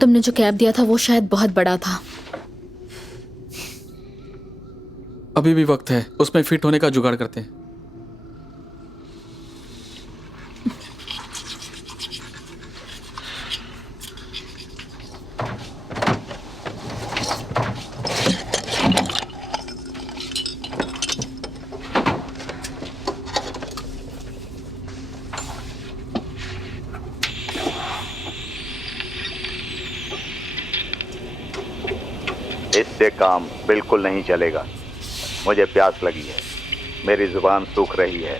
तुमने जो कैब दिया था वो शायद बहुत बड़ा था। अभी भी वक्त है, उसमें फिट होने का जुगाड़ करते हैं। इससे काम बिल्कुल नहीं चलेगा। मुझे प्यास लगी है, मेरी जुबान सूख रही है।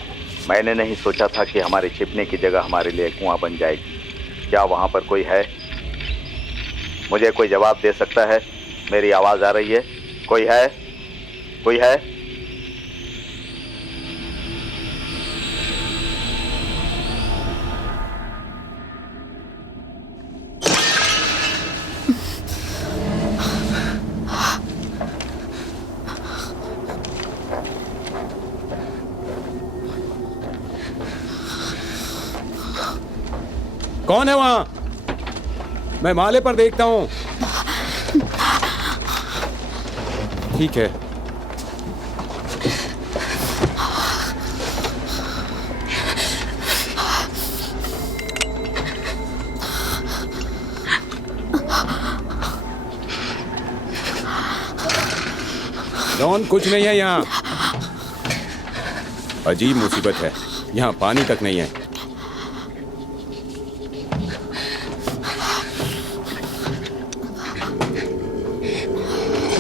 मैंने नहीं सोचा था कि हमारे छिपने की जगह हमारे लिए कुआं बन जाएगी। क्या वहां पर कोई है? मुझे कोई जवाब दे सकता है? मेरी आवाज आ रही है? कोई है? कोई है? कौन है वहां? मैं माले पर देखता हूं। ठीक है। जॉन, कुछ नहीं है यहाँ। अजीब मुसीबत है, यहाँ पानी तक नहीं है।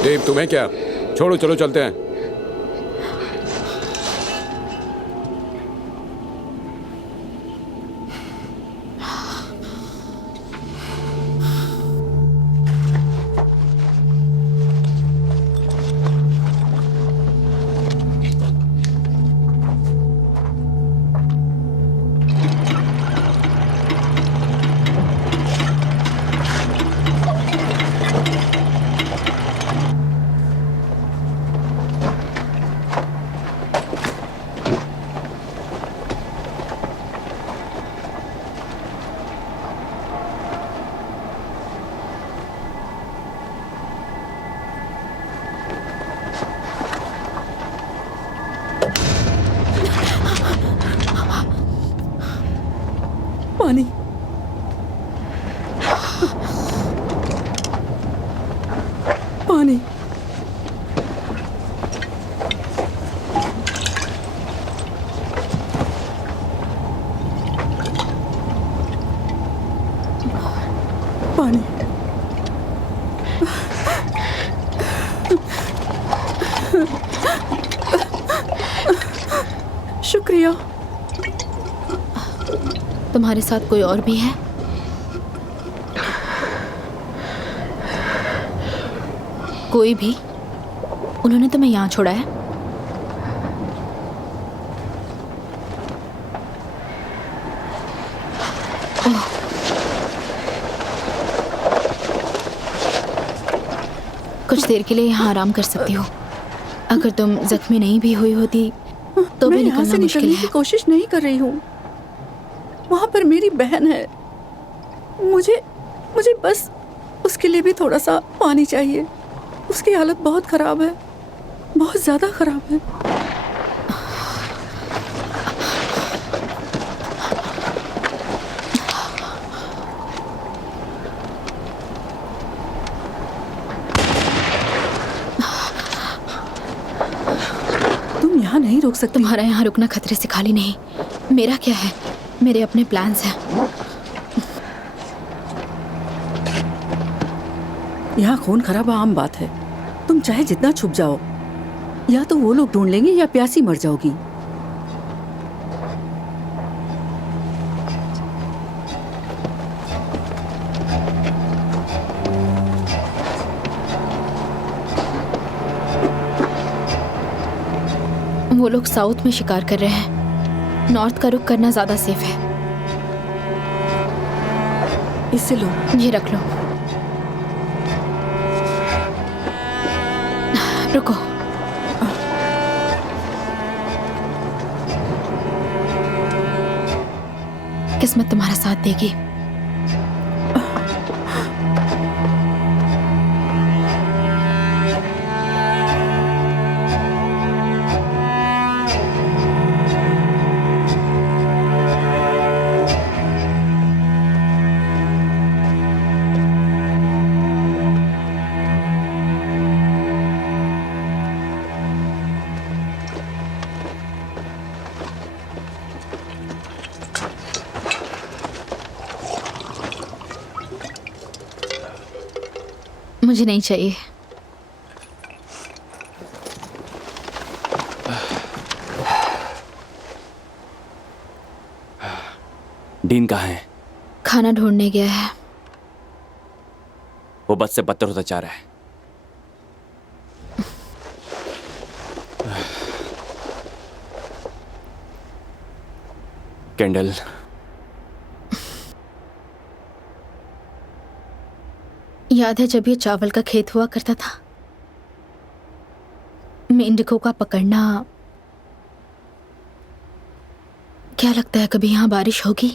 देव, तुम्हें क्या? छोड़ो, चलो चलते हैं। पानी। पानी। पानी। शुक्रिया। तुम्हारे साथ कोई और भी है? कोई भी? उन्होंने तुम्हें यहाँ छोड़ा है? ओह, कुछ देर के लिए यहाँ आराम कर सकती हो। अगर तुम जख्मी नहीं भी हुई होती तो मैं भी यहाँ से निकलना मुश्किल निकलने है। की कोशिश नहीं कर रही हूँ। वहाँ पर मेरी बहन है। मुझे मुझे बस उसके लिए भी थोड़ा सा पानी चाहिए। उसकी हालत बहुत खराब है, बहुत ज्यादा खराब है। तुम यहाँ नहीं रुक सकती। तुम्हारा यहाँ रुकना खतरे से खाली नहीं। मेरा क्या है, मेरे अपने प्लान्स हैं। यहाँ खून खराबा आम बात है। तुम चाहे जितना छुप जाओ, या तो वो लोग ढूंढ लेंगे या प्यासी मर जाओगी। वो लोग साउथ में शिकार कर रहे हैं। नॉर्थ का रुख करना ज्यादा सेफ है। इससे लो। ये रख लो। रुको। किस्मत तुम्हारा साथ देगी। मुझे नहीं चाहिए। डीन कहाँ है? खाना ढूंढने गया है। वो बद से बदतर होता जा रहा है। कैंडल, याद है जब ये चावल का खेत हुआ करता था? मेंढकों का पकड़ना। क्या लगता है कभी यहाँ बारिश होगी?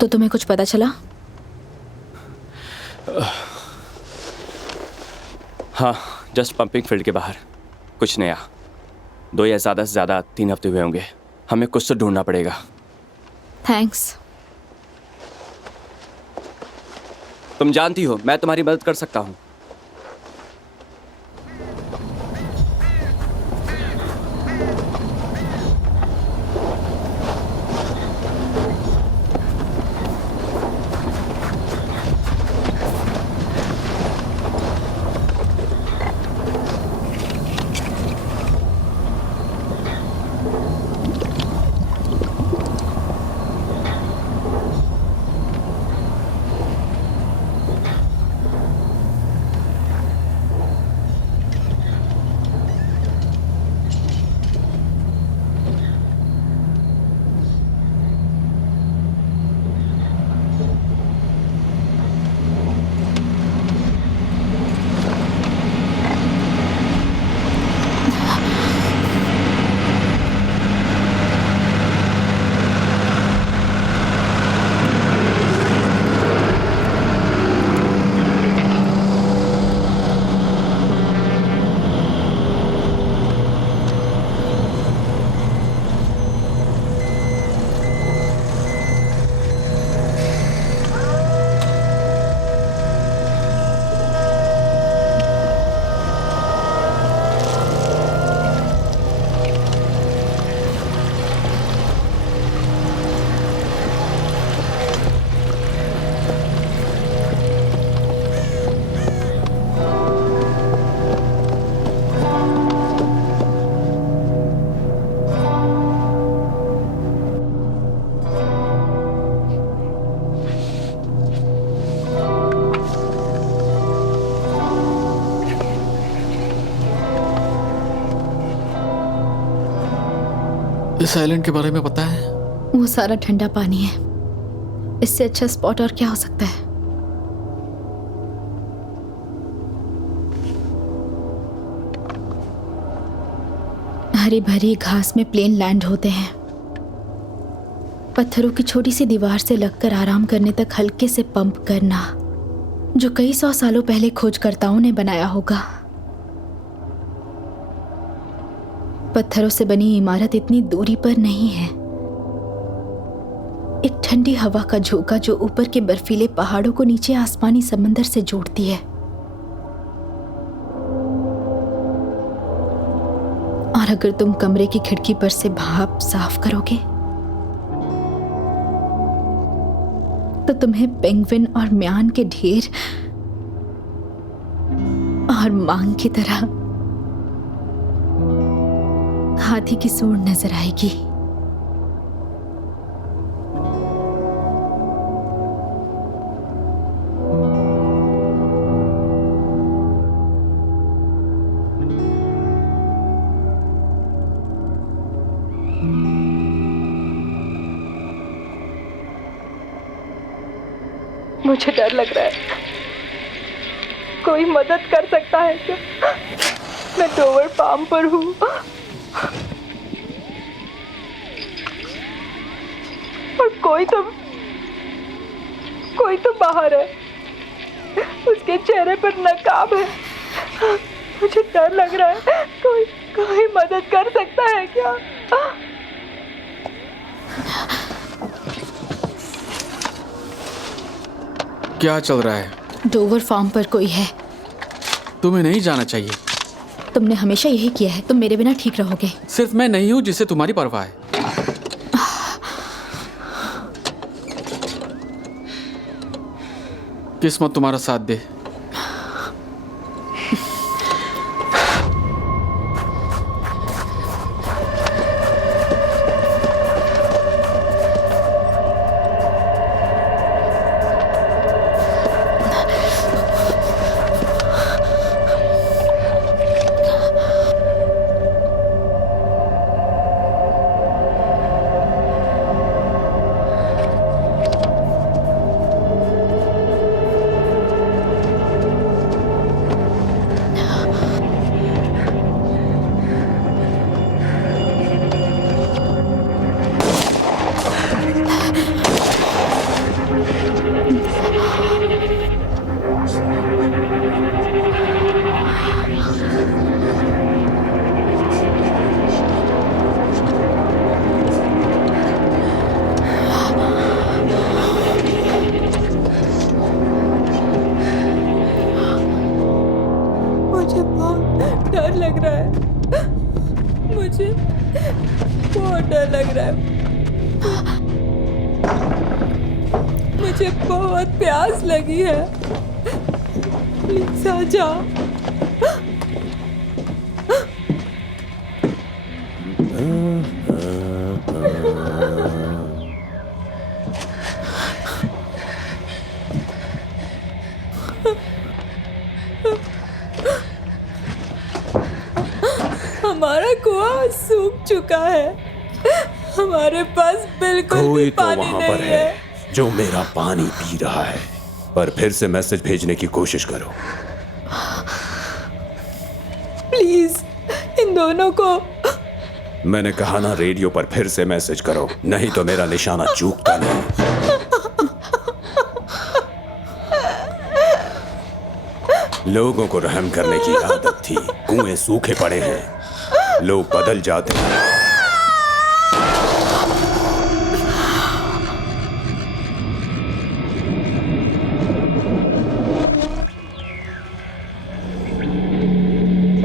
तो तुम्हें कुछ पता चला? हाँ, जस्ट पंपिंग फील्ड के बाहर कुछ नया। 2 या ज़्यादा से ज़्यादा 3 हफ्ते हुए होंगे। हमें कुछ तो ढूंढना पड़ेगा। थैंक्स। तुम जानती हो मैं तुम्हारी मदद कर सकता हूँ। इस आइलैंड के बारे में पता है? वो सारा ठंडा पानी है। इससे अच्छा स्पॉट और क्या हो सकता है? हरी भरी घास में प्लेन लैंड होते हैं। पत्थरों की छोटी सी दीवार से लगकर आराम करने तक हल्के से पंप करना, जो कई 100 सालों पहले खोजकर्ताओं ने बनाया होगा। पत्थरों से बनी इमारत इतनी दूरी पर नहीं है। एक ठंडी हवा का झोंका जो ऊपर के बर्फीले पहाड़ों को नीचे आसमानी समंदर से जोड़ती है। और अगर तुम कमरे की खिड़की पर से भाप साफ करोगे तो तुम्हें पेंगुइन और म्यान के ढेर और मांग की तरह हाथी की सूंड नजर आएगी। मुझे डर लग रहा है। कोई मदद कर सकता है क्या? मैं डोवर फार्म पर हूँ और कोई तो बाहर है। उसके चेहरे पर नकाब है। मुझे डर लग रहा है। कोई मदद कर सकता है क्या? क्या चल रहा है? डोवर फार्म पर कोई है। तुम्हें नहीं जाना चाहिए। तुमने हमेशा यही किया है, तुम मेरे बिना ठीक रहोगे। सिर्फ मैं नहीं हूं जिससे तुम्हारी परवाह है। किस्मत तुम्हारा साथ दे। मुझे बहुत डर लग रहा है, मुझे बहुत डर लग रहा है। मुझे बहुत प्यास लगी है, प्लीज आ जाओ। हमारा कुआं सूख चुका है, हमारे पास बिल्कुल भी कोई तो पानी वहां नहीं पर है जो मेरा पानी पी रहा है। पर फिर से मैसेज भेजने की कोशिश करो। प्लीज इन दोनों को। मैंने कहा ना, रेडियो पर फिर से मैसेज करो, नहीं तो मेरा निशाना चूकता नहीं। लोगों को रहम करने की आदत थी, कुएं सूखे पड़े हैं, लोग बदल जाते हैं।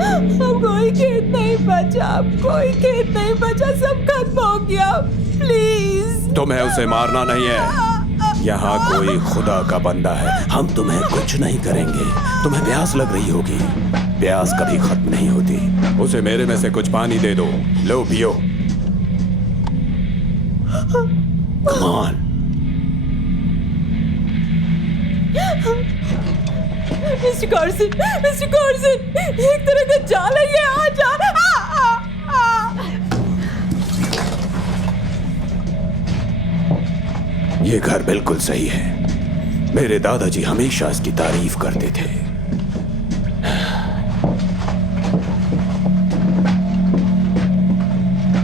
अब कोई खेत नहीं बचा, अब कोई खेत नहीं बचा, सब खत्म हो गया। प्लीज तुम्हें उसे मारना नहीं है। यहाँ कोई खुदा का बंदा है, हम तुम्हें कुछ नहीं करेंगे। तुम्हें प्यास लग रही होगी, प्यास कभी खत्म नहीं होती। उसे मेरे में से कुछ पानी दे दो, लो पियो। Come on. मिस्टर कॉर्सन, ये एक तरह का जाल है, ये आ जा। ये घर बिल्कुल सही है, मेरे दादाजी हमेशा इसकी तारीफ करते थे।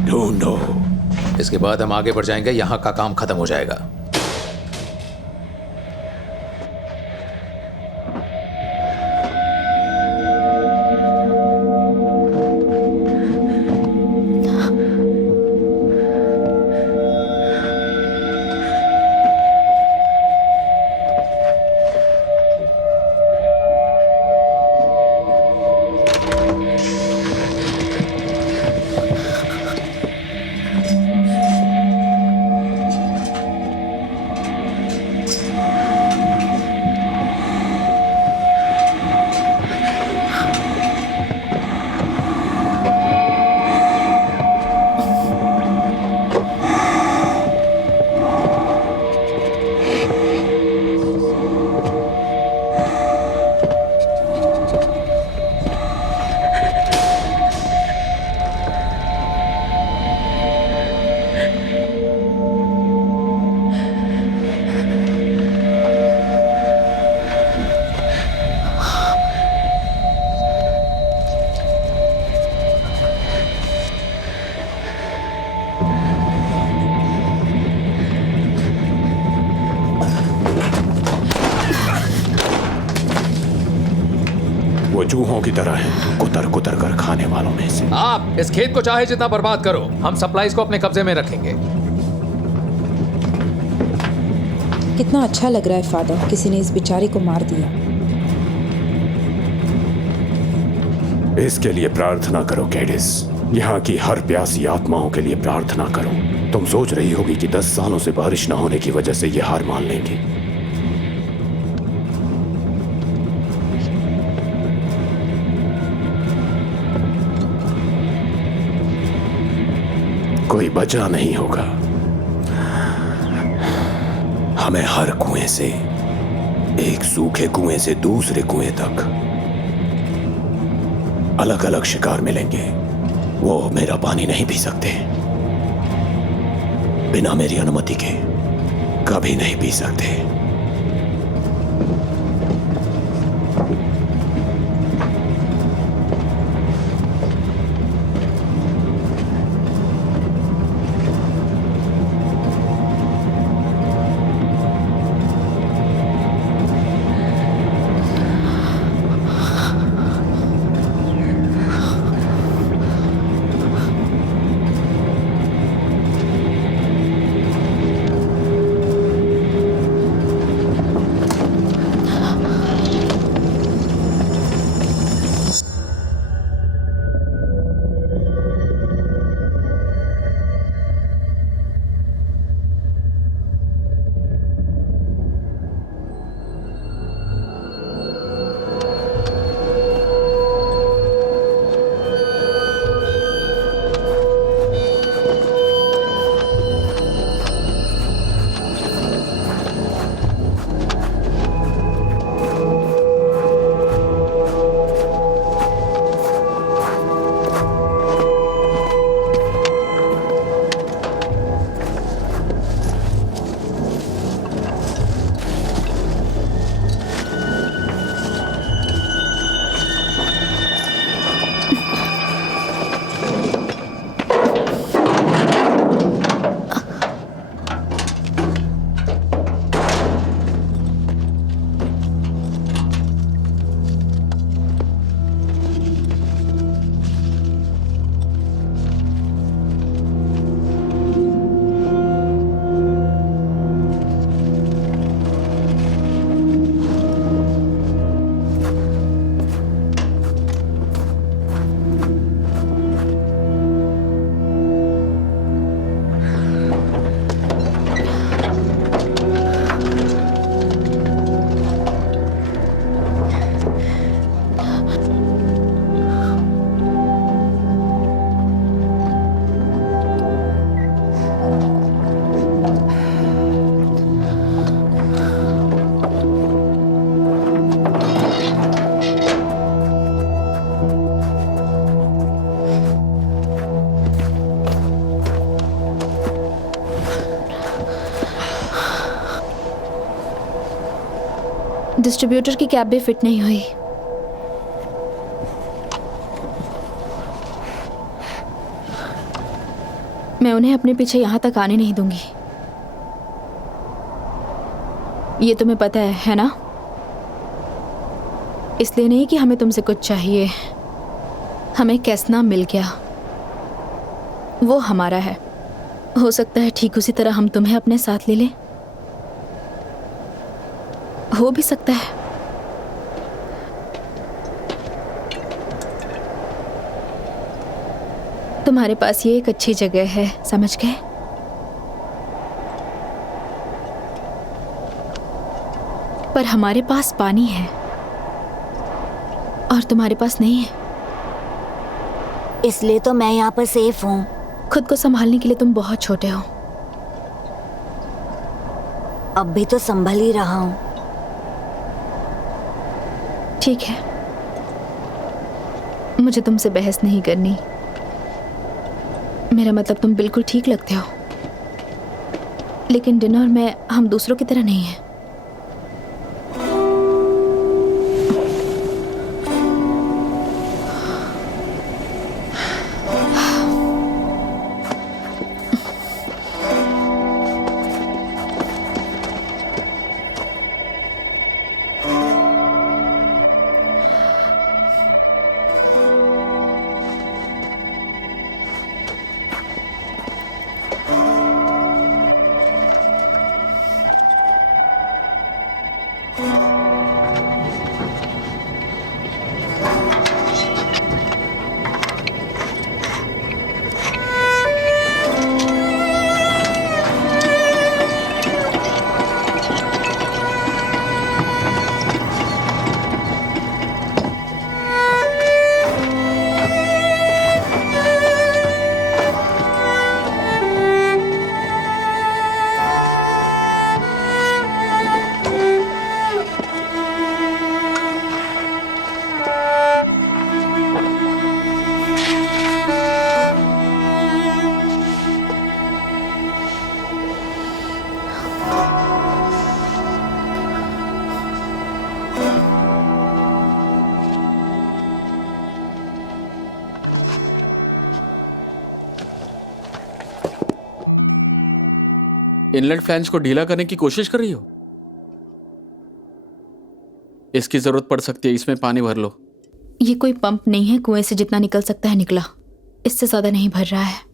ढूंढो। इसके बाद हम आगे बढ़ जाएंगे, यहाँ का काम खत्म हो जाएगा। वो चूहों की तरह है, कुतर कुतर कर खाने वालों में से। आप इस खेत को चाहे जितना बर्बाद करो, हम सप्लाईज को अपने कब्जे में रखेंगे। कितना अच्छा लग रहा है फादर, किसी ने इस बेचारे को मार दिया। इसके लिए प्रार्थना करो कैडिस। यहाँ की हर प्यासी आत्माओं के लिए प्रार्थना करो। तुम सोच रही होगी कि 10 सालों से बारिश न होने की वजह से ये हार मान लेंगे। कोई बचा नहीं होगा। हमें हर कुएं से, एक सूखे कुएं से दूसरे कुएं तक अलग अलग शिकार मिलेंगे। वो मेरा पानी नहीं पी सकते, बिना मेरी अनुमति के कभी नहीं पी सकते। डिस्ट्रीब्यूटर की कैब भी फिट नहीं हुई। मैं उन्हें अपने पीछे यहाँ तक आने नहीं दूंगी। ये तुम्हें पता है ना? इसलिए नहीं कि हमें तुमसे कुछ चाहिए। हमें कैसना मिल गया, वो हमारा है। हो सकता है ठीक उसी तरह हम तुम्हें अपने साथ ले लें। हो भी सकता है। तुम्हारे पास ये एक अच्छी जगह है, समझ गए? पर हमारे पास पानी है और तुम्हारे पास नहीं है। इसलिए तो मैं यहाँ पर सेफ हूँ। खुद को संभालने के लिए तुम बहुत छोटे हो। अब भी तो संभल ही रहा हूँ। ठीक है, मुझे तुमसे बहस नहीं करनी। मेरा मतलब तुम बिल्कुल ठीक लगते हो, लेकिन डिनर में हम दूसरों की तरह नहीं हैं। इनलेट फ्लैंज को ढीला करने की कोशिश कर रही हो? इसकी जरूरत पड़ सकती है, इसमें पानी भर लो। ये कोई पंप नहीं है, कुएं से जितना निकल सकता है निकला, इससे ज्यादा नहीं भर रहा है।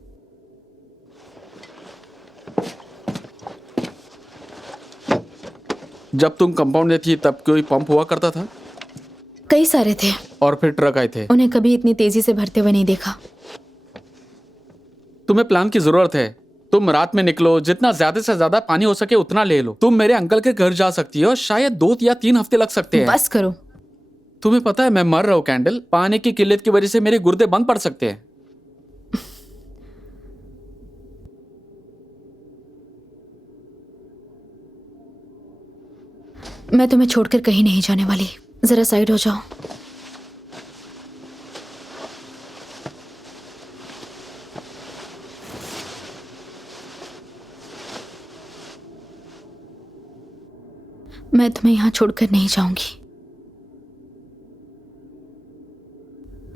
जब तुम कंपाउंड में थी तब कोई पंप हुआ करता था? कई सारे थे, और फिर ट्रक आए थे। उन्हें कभी इतनी तेजी से भरते हुए नहीं देखा। तुम्हें प्लान की जरूरत है। तुम रात में निकलो, जितना ज्यादा से ज्यादा पानी हो सके उतना ले लो। तुम मेरे अंकल के घर जा सकती हो, शायद 2 या 3 हफ्ते लग सकते हैं। बस करो। तुम्हें पता है मैं मर रहा हूँ कैंडल। पानी की किल्लत की वजह से मेरे गुर्दे बंद पड़ सकते हैं। मैं तुम्हें छोड़कर कहीं नहीं जाने वाली, जरा साइड हो जाओ। मैं तुम्हें यहां छोड़कर नहीं जाऊंगी।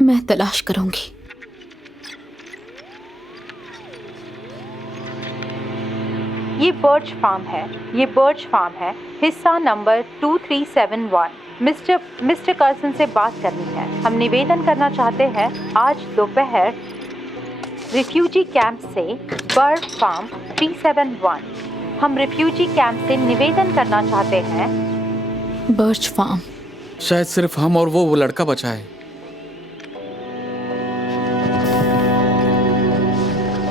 मैं तलाश करूंगी। ये बर्च फार्म है, ये बर्च फार्म है, हिस्सा नंबर 2371। मिस्टर कर्सन से बात करनी है। हम निवेदन करना चाहते हैं आज दोपहर रिफ्यूजी कैंप से बर्च फार्म 371। हम रिफ्यूजी कैंप से निवेदन करना चाहते हैं। Birch farm. शायद सिर्फ हम और वो लड़का बचा है।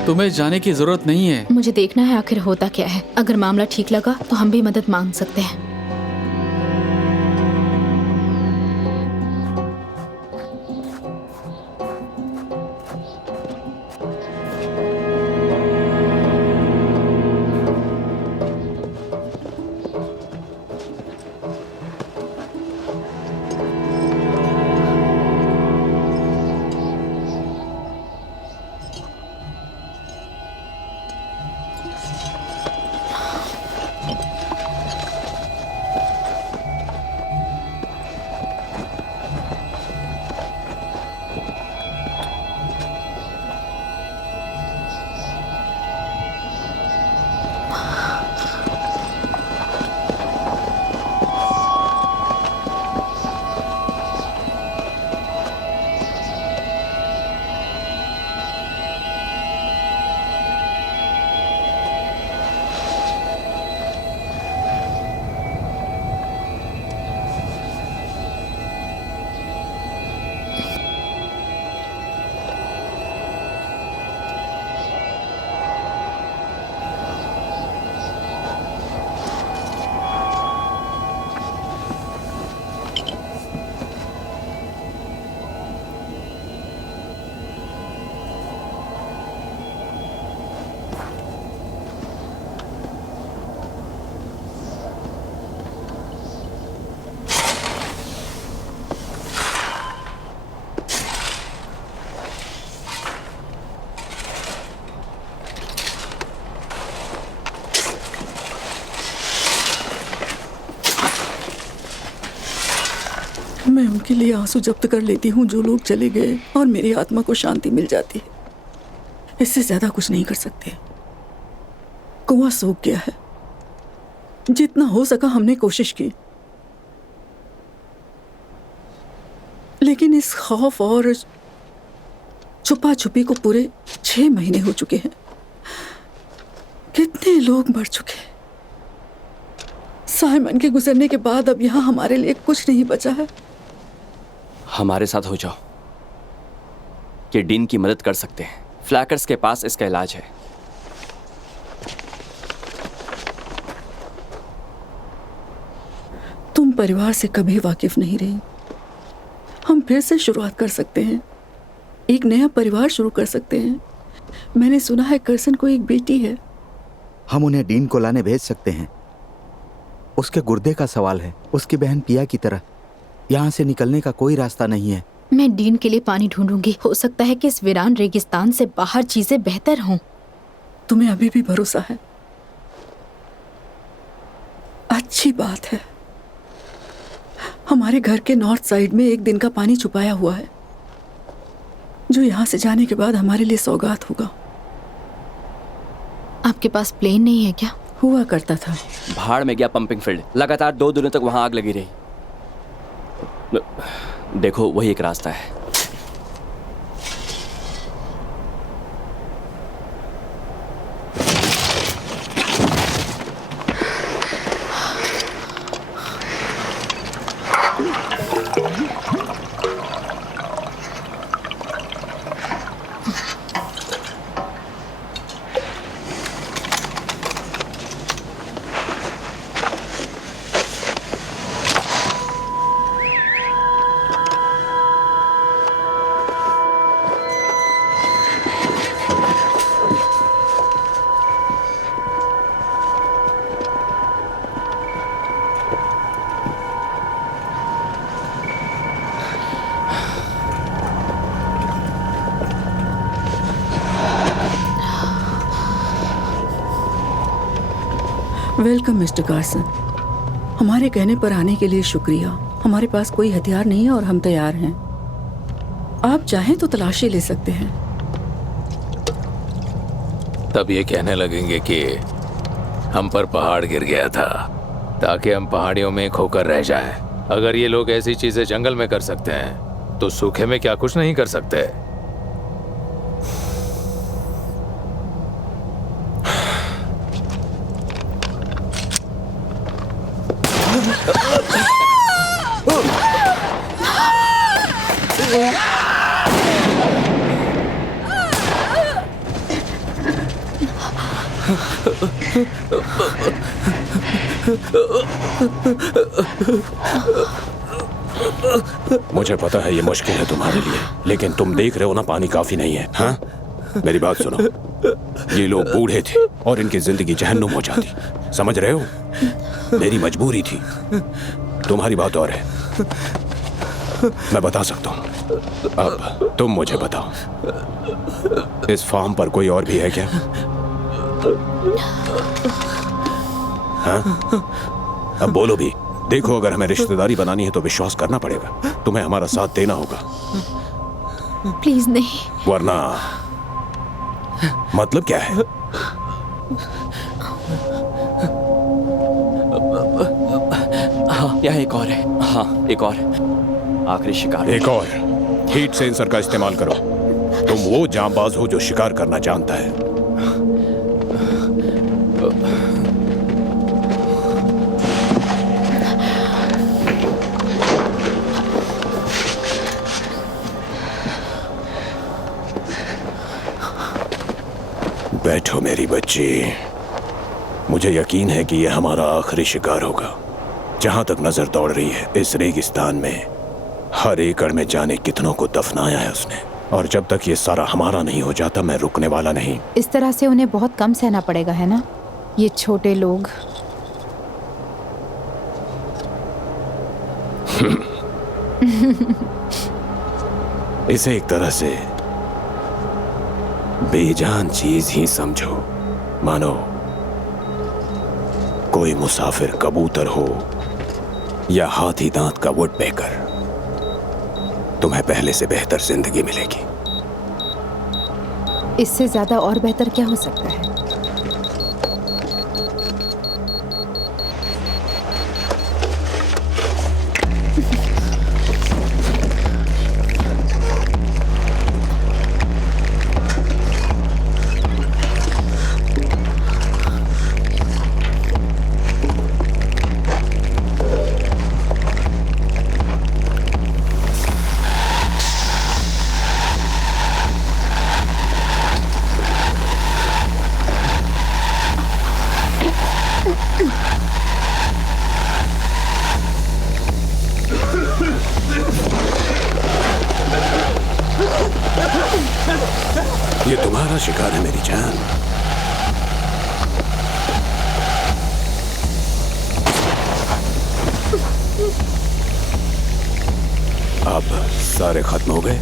तुम्हें जाने की जरूरत नहीं है। मुझे देखना है आखिर होता क्या है। अगर मामला ठीक लगा तो हम भी मदद मांग सकते हैं। मैं उनके लिए आंसू जब्त कर लेती हूँ जो लोग चले गए, और मेरी आत्मा को शांति मिल जाती है। इससे ज्यादा कुछ नहीं कर सकते। कुआं सूख गया है। जितना हो सका हमने कोशिश की, लेकिन इस खौफ और छुपा छुपी को पूरे 6 महीने हो चुके हैं। कितने लोग मर चुके। साइमन के गुजरने के बाद अब यहाँ हमारे लिए कुछ नहीं बचा है। हमारे साथ हो जाओ। कि डीन की मदद कर सकते हैं। फ्लैकर्स के पास इसका इलाज है। तुम परिवार से कभी वाकिफ नहीं रही। हम फिर से शुरुआत कर सकते हैं। एक नया परिवार शुरू कर सकते हैं। मैंने सुना है कर्सन को एक बेटी है। हम उन्हें डीन को लाने भेज सकते हैं। उसके गुर्दे का सवाल है। उसकी बहन पिया की तरह यहाँ से निकलने का कोई रास्ता नहीं है। मैं डीन के लिए पानी ढूंढूंगी। हो सकता है कि इस वीरान रेगिस्तान से बाहर चीजें बेहतर हों। तुम्हें अभी भी भरोसा है? अच्छी बात है। हमारे घर के नॉर्थ साइड में एक दिन का पानी छुपाया हुआ है, जो यहाँ से जाने के बाद हमारे लिए सौगात होगा। आपके पास प्लेन नहीं है क्या? हुआ करता था। भाड़ में गया पंपिंग फील्ड। लगातार 2 दिनों तक वहां आग लगी रही। देखो वही एक रास्ता है। Welcome mister Carson. हमारे कहने पर आने के लिए शुक्रिया। हमारे पास कोई हथियार नहीं है और हम तैयार हैं। आप चाहें तो तलाशी ले सकते हैं। तब ये कहने लगेंगे कि हम पर पहाड़ गिर गया था ताकि हम पहाड़ियों में खोकर रह जाएं। अगर ये लोग ऐसी चीजें जंगल में कर सकते हैं तो सूखे में क्या कुछ नहीं कर सकते? मुझे पता है ये मुश्किल है तुम्हारे लिए, लेकिन तुम देख रहे हो ना पानी काफी नहीं है। हाँ, मेरी बात सुनो। ये लोग बूढ़े थे और इनकी जिंदगी जहन्नुम हो जाती। समझ रहे हो? मेरी मजबूरी थी। तुम्हारी बात और है। मैं बता सकता हूँ। अब तुम मुझे बताओ, इस फार्म पर कोई और भी है क्या? हाँ? अब बोलो भी। देखो, अगर हमें रिश्तेदारी बनानी है तो विश्वास करना पड़ेगा। तुम्हें हमारा साथ देना होगा, प्लीज नहीं। वरना मतलब क्या है? हाँ, यहाँ एक और है। हाँ, एक और आखिरी शिकार। एक और हीट सेंसर का इस्तेमाल करो। तुम वो जांबाज हो जो शिकार करना जानता है। बैठो मेरी बच्ची। मुझे यकीन है कि यह हमारा आखिरी शिकार होगा। जहां तक नजर दौड़ रही है, इस रेगिस्तान में हर एकड़ में जाने कितनों को दफनाया है उसने। और जब तक ये सारा हमारा नहीं हो जाता, मैं रुकने वाला नहीं। इस तरह से उन्हें बहुत कम सहना पड़ेगा, है ना? ये छोटे लोग। इसे एक तरह से बेजान चीज ही समझो। मानो कोई मुसाफिर कबूतर हो या हाथी दांत का वुडपेकर, तुम्हें पहले से बेहतर जिंदगी मिलेगी। इससे ज्यादा और बेहतर क्या हो सकता है? ये तुम्हारा शिकार है मेरी जान। अब सारे खत्म हो गए?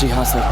जी हाँ सर।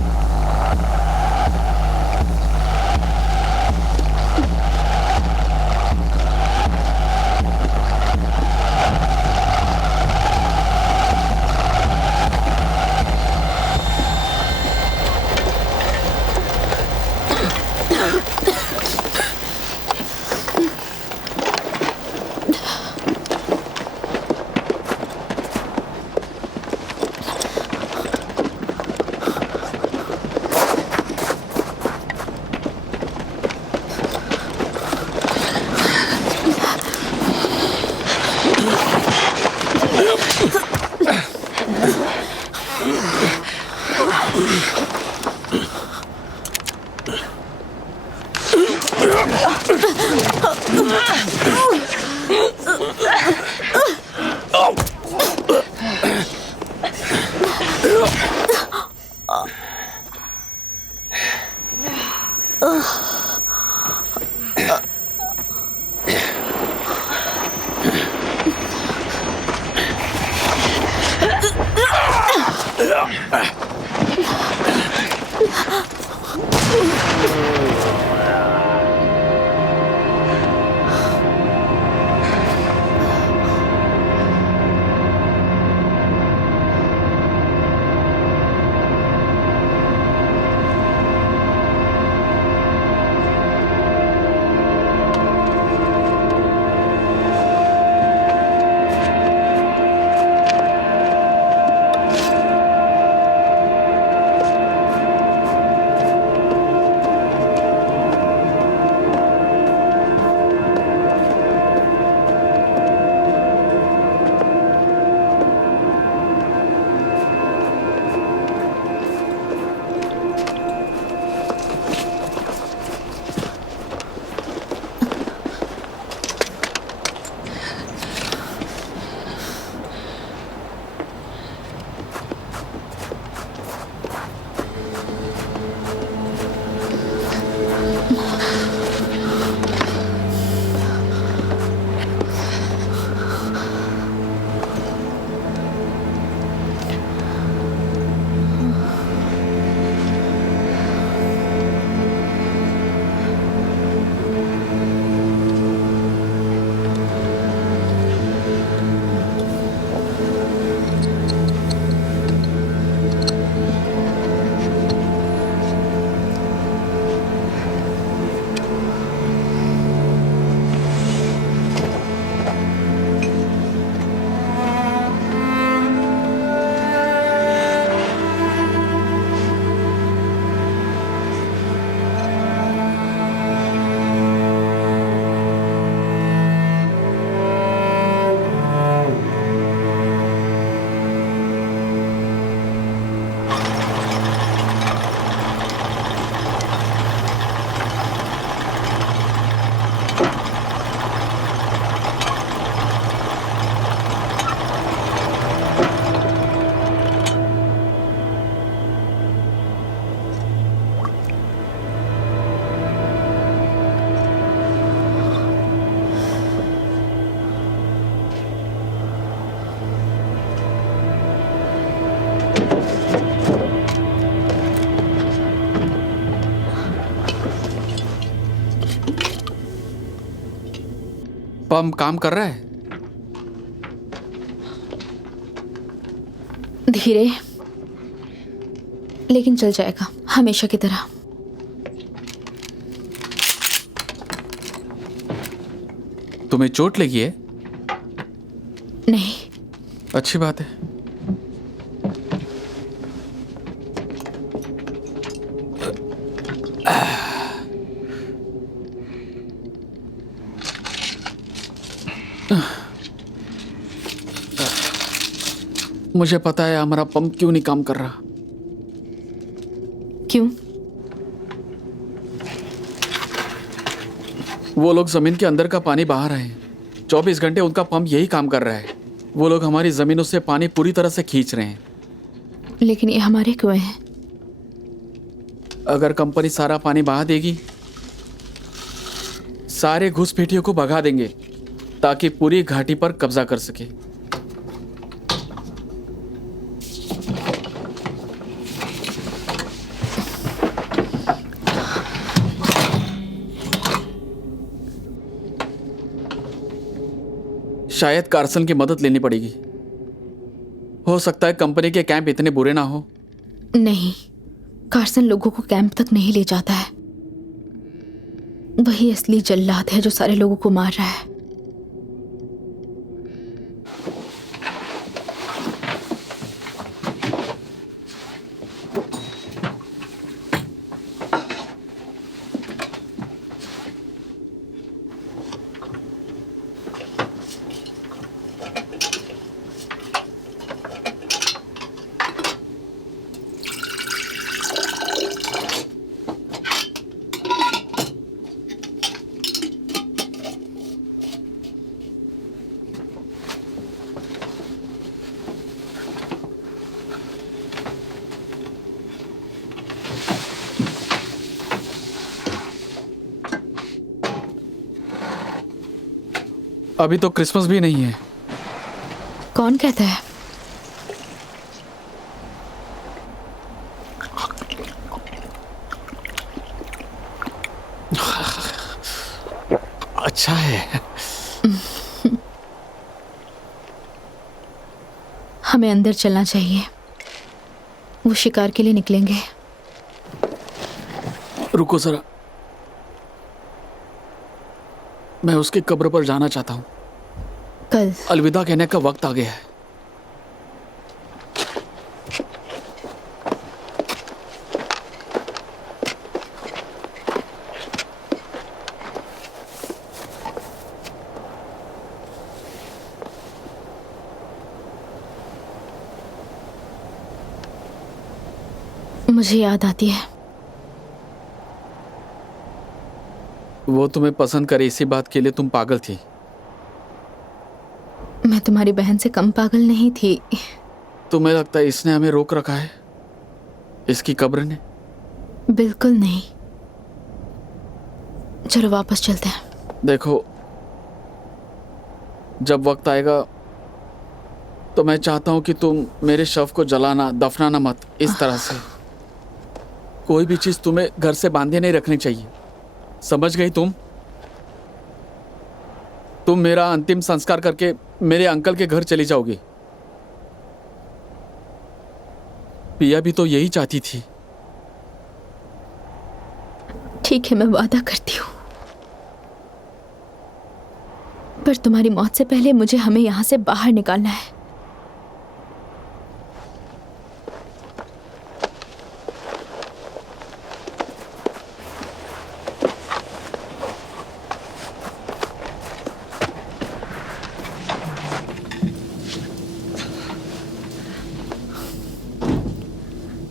पंप काम कर रहा है? धीरे, लेकिन चल जाएगा हमेशा की तरह। तुम्हें चोट लगी है? नहीं। अच्छी बात है। मुझे पता है हमारा पंप क्यों नहीं काम कर रहा। क्यों? वो लोग जमीन के अंदर का पानी बहा रहे हैं। 24 घंटे उनका पंप यही काम कर रहा है। वो लोग हमारी जमीनों से पानी पूरी तरह से खींच रहे हैं। लेकिन ये हमारे कुएं हैं। अगर कंपनी सारा पानी बहा देगी, सारे घुसपैठियों को भगा देंगे ताकि पूरी घाटी पर कब्जा कर सके। शायद कार्सन की मदद लेनी पड़ेगी। हो सकता है कंपनी के कैंप इतने बुरे ना हो। नहीं, कार्सन लोगों को कैंप तक नहीं ले जाता है। वही असली जल्लाद है जो सारे लोगों को मार रहा है। अभी तो क्रिसमस भी नहीं है। कौन कहता है? अच्छा है। हमें अंदर चलना चाहिए। वो शिकार के लिए निकलेंगे। रुको जरा, मैं उसकी कब्र पर जाना चाहता हूँ। कल अलविदा कहने का वक्त आ गया है। मुझे याद आती है। वो तुम्हें पसंद करे इसी बात के लिए तुम पागल थी। मैं तुम्हारी बहन से कम पागल नहीं थी। तुम्हें लगता है इसने हमें रोक रखा है? इसकी कब्र ने? बिल्कुल नहीं। चलो वापस चलते हैं। देखो, जब वक्त आएगा तो मैं चाहता हूं कि तुम मेरे शव को जलाना, दफनाना मत इस तरह से। कोई भी चीज तुम्हें घर से बांधे नहीं रखनी चाहिए, समझ गई तुम? तुम मेरा अंतिम संस्कार करके मेरे अंकल के घर चली जाओगी। पिया भी तो यही चाहती थी। ठीक है, मैं वादा करती हूँ, पर तुम्हारी मौत से पहले मुझे हमें यहाँ से बाहर निकालना है।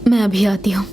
मैं अभी आती हूँ।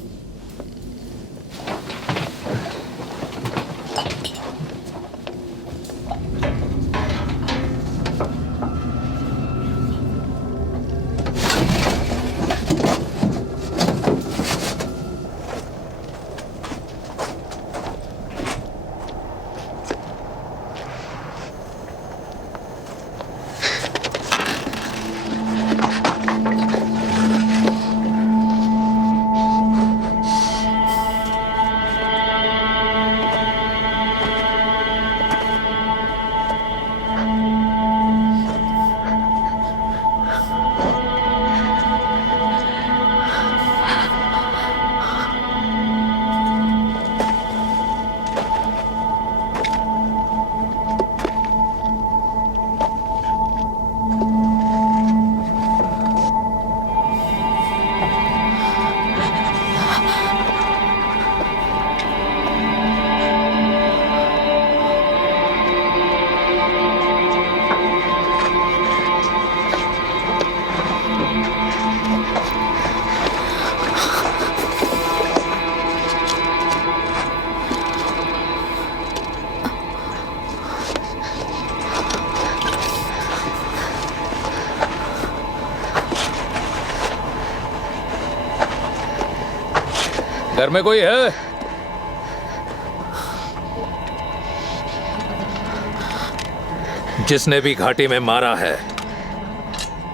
घर में कोई है? जिसने भी घाटी में मारा है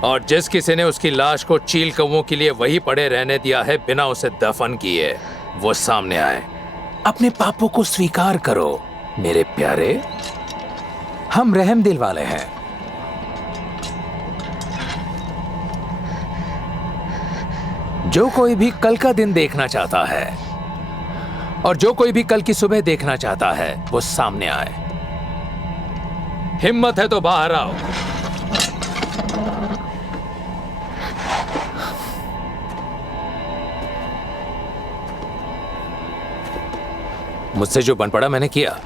और जिस किसी ने उसकी लाश को चील कौवों के लिए वहीं पड़े रहने दिया है बिना उसे दफन किए, वो सामने आए। अपने पापों को स्वीकार करो मेरे प्यारे। हम रहम दिल वाले हैं। जो कोई भी कल का दिन देखना चाहता है और जो कोई भी कल की सुबह देखना चाहता है वो सामने आए। हिम्मत है तो बाहर आओ। मुझसे जो बन पड़ा मैंने किया।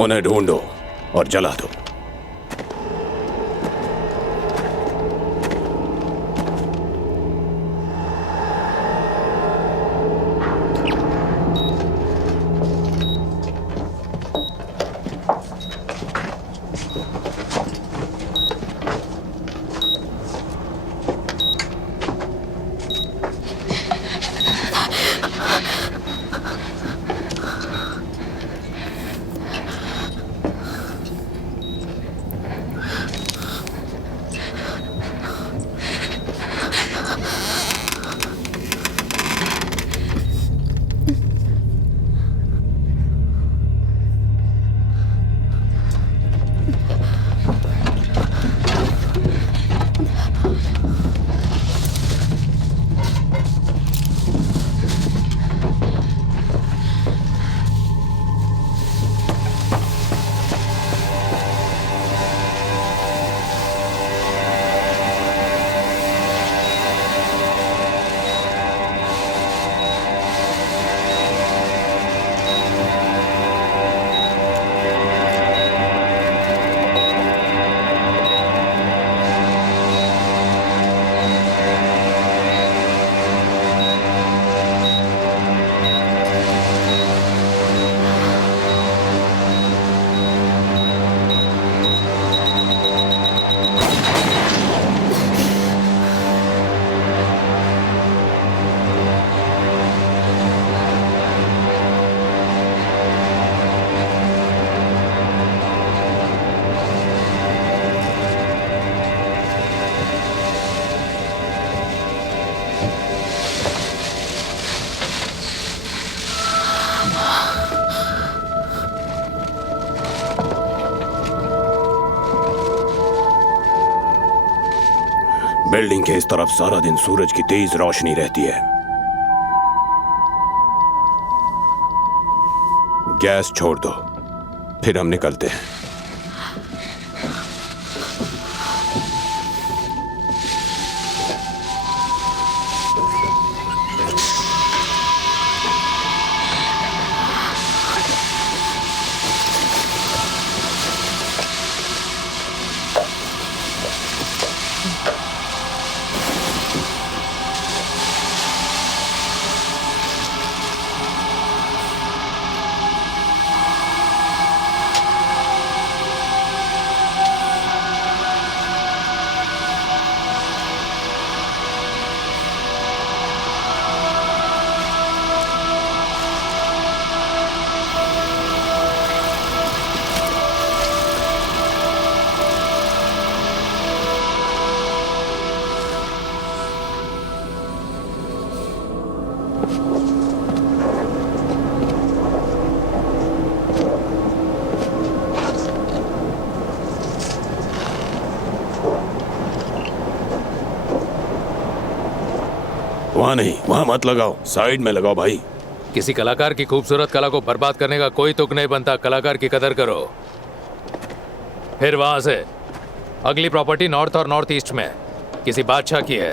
उन्हें ढूंढो और जला दो। बिल्डिंग के इस तरफ सारा दिन सूरज की तेज रोशनी रहती है। गैस छोड़ दो, फिर हम निकलते हैं। वहां नहीं, वहां मत लगाओ, साइड में लगाओ भाई। किसी कलाकार की खूबसूरत कला को बर्बाद करने का कोई तुक नहीं बनता। कलाकार की कदर करो। फिर वहां से अगली प्रॉपर्टी नॉर्थ और नॉर्थ ईस्ट में किसी बादशाह की है।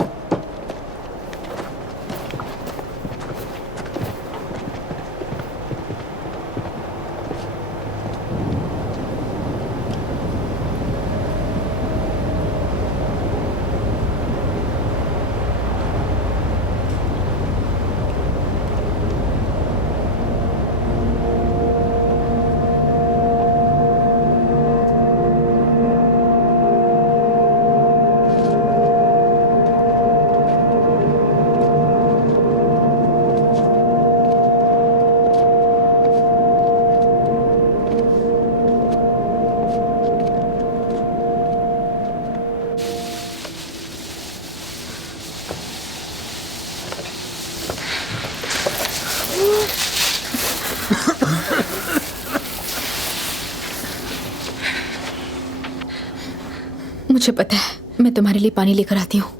मुझे पता है, मैं तुम्हारे लिए पानी लेकर आती हूँ।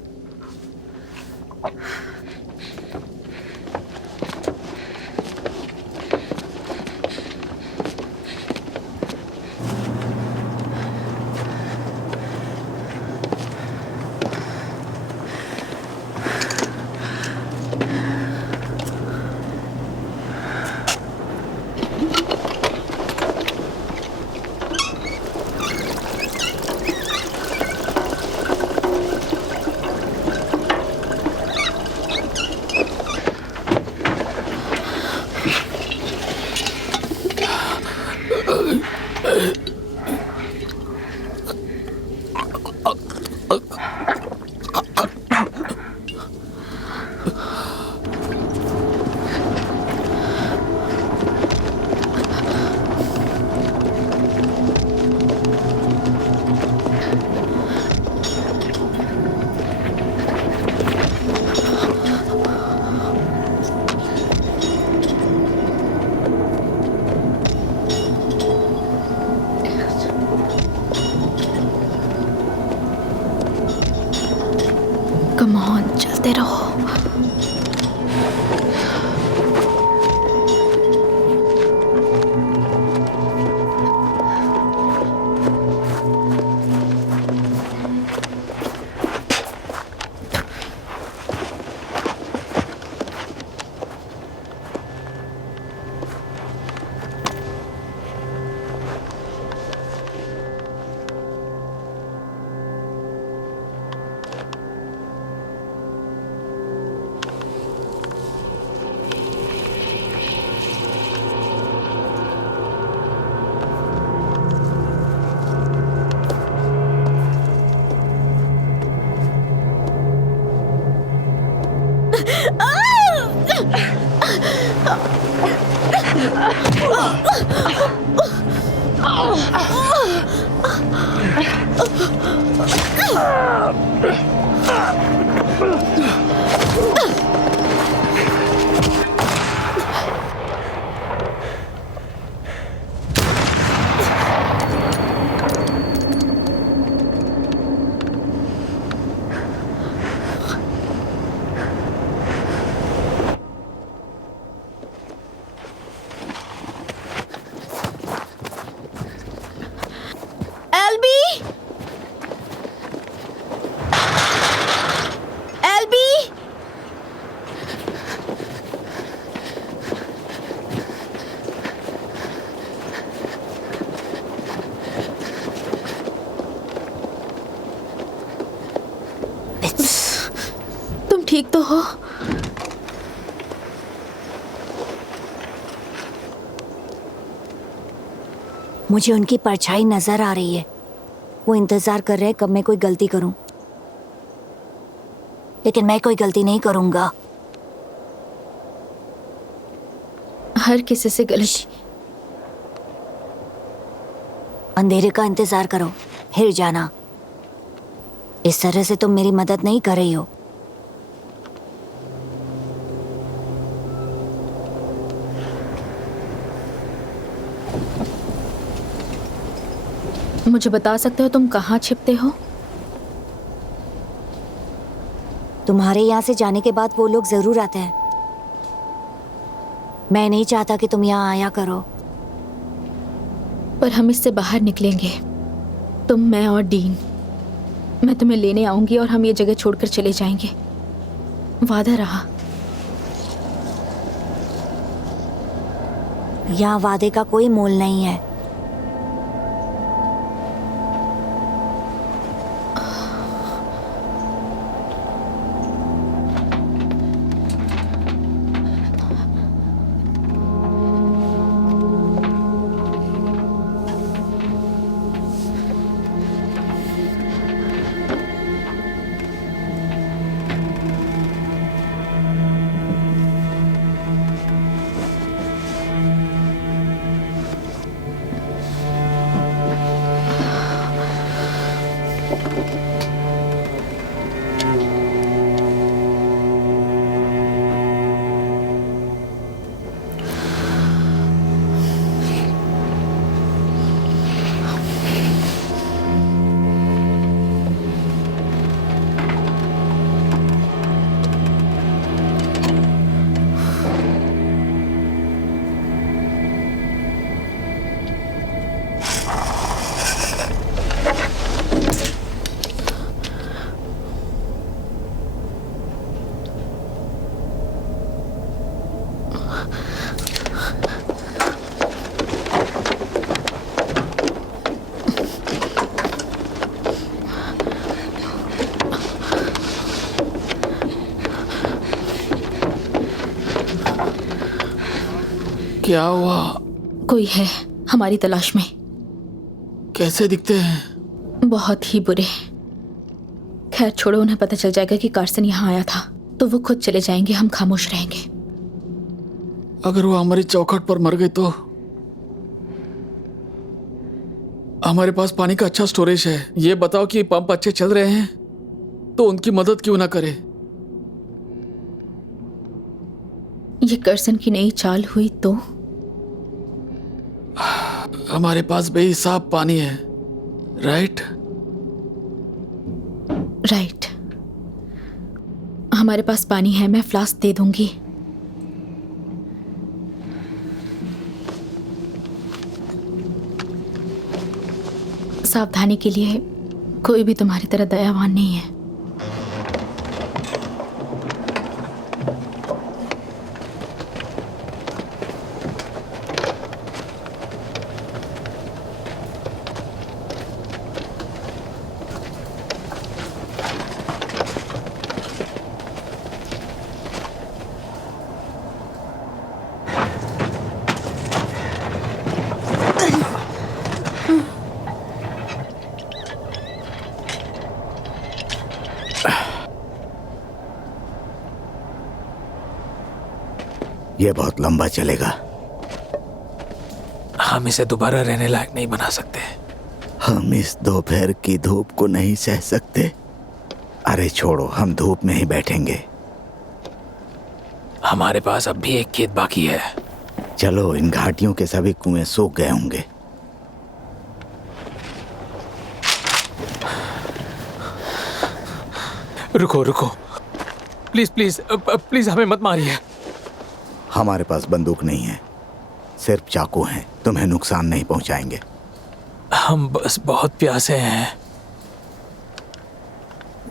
कम ऑन, चलते रहो। तुम ठीक तो हो? मुझे उनकी परछाई नजर आ रही है। वो इंतजार कर रहे हैं कब मैं कोई गलती करूं, लेकिन मैं कोई गलती नहीं करूंगा। हर किसी से गलती। अंधेरे का इंतजार करो, हिर जाना। इस तरह से तुम मेरी मदद नहीं कर रही हो। मुझे बता सकते हो तुम कहाँ छिपते हो? तुम्हारे यहाँ से जाने के बाद वो लोग जरूर आते हैं। मैं नहीं चाहता कि तुम यहाँ आया करो। पर हम इससे बाहर निकलेंगे, तुम, मैं और डीन। मैं तुम्हें लेने आऊंगी और हम ये जगह छोड़कर चले जाएंगे। वादा रहा। यहाँ वादे का कोई मोल नहीं है। क्या हुआ? कोई है हमारी तलाश में। कैसे दिखते हैं? बहुत ही बुरे। खैर छोड़ो, उन्हें पता चल जाएगा कि कार्सन यहाँ आया था तो वो खुद चले जाएंगे, हम खामोश रहेंगे। अगर वो हमारी चौखट पर मर गए तो? हमारे पास पानी का अच्छा स्टोरेज है। ये बताओ कि पंप अच्छे चल रहे हैं तो उनकी मदद क्यों ना करे? ये कर्सन की नई चाल हुई तो? हमारे पास बेहिसाब पानी है, राइट? राइट। हमारे पास पानी है, मैं फ्लास्क दे दूंगी। सावधानी के लिए, कोई भी तुम्हारी तरह दयावान नहीं है। ये बहुत लंबा चलेगा। हम इसे दोबारा रहने लायक नहीं बना सकते। हम इस दोपहर की धूप को नहीं सह सकते। अरे छोड़ो, हम धूप में ही बैठेंगे। हमारे पास अब भी एक खेत बाकी है। चलो, इन घाटियों के सभी कुएं सूख गए होंगे। रुको रुको, प्लीज प्लीज प्लीज हमें मत मारिए। हमारे पास बंदूक नहीं है, सिर्फ चाकू हैं। तुम्हें नुकसान नहीं पहुंचाएंगे। हम बस बहुत प्यासे हैं।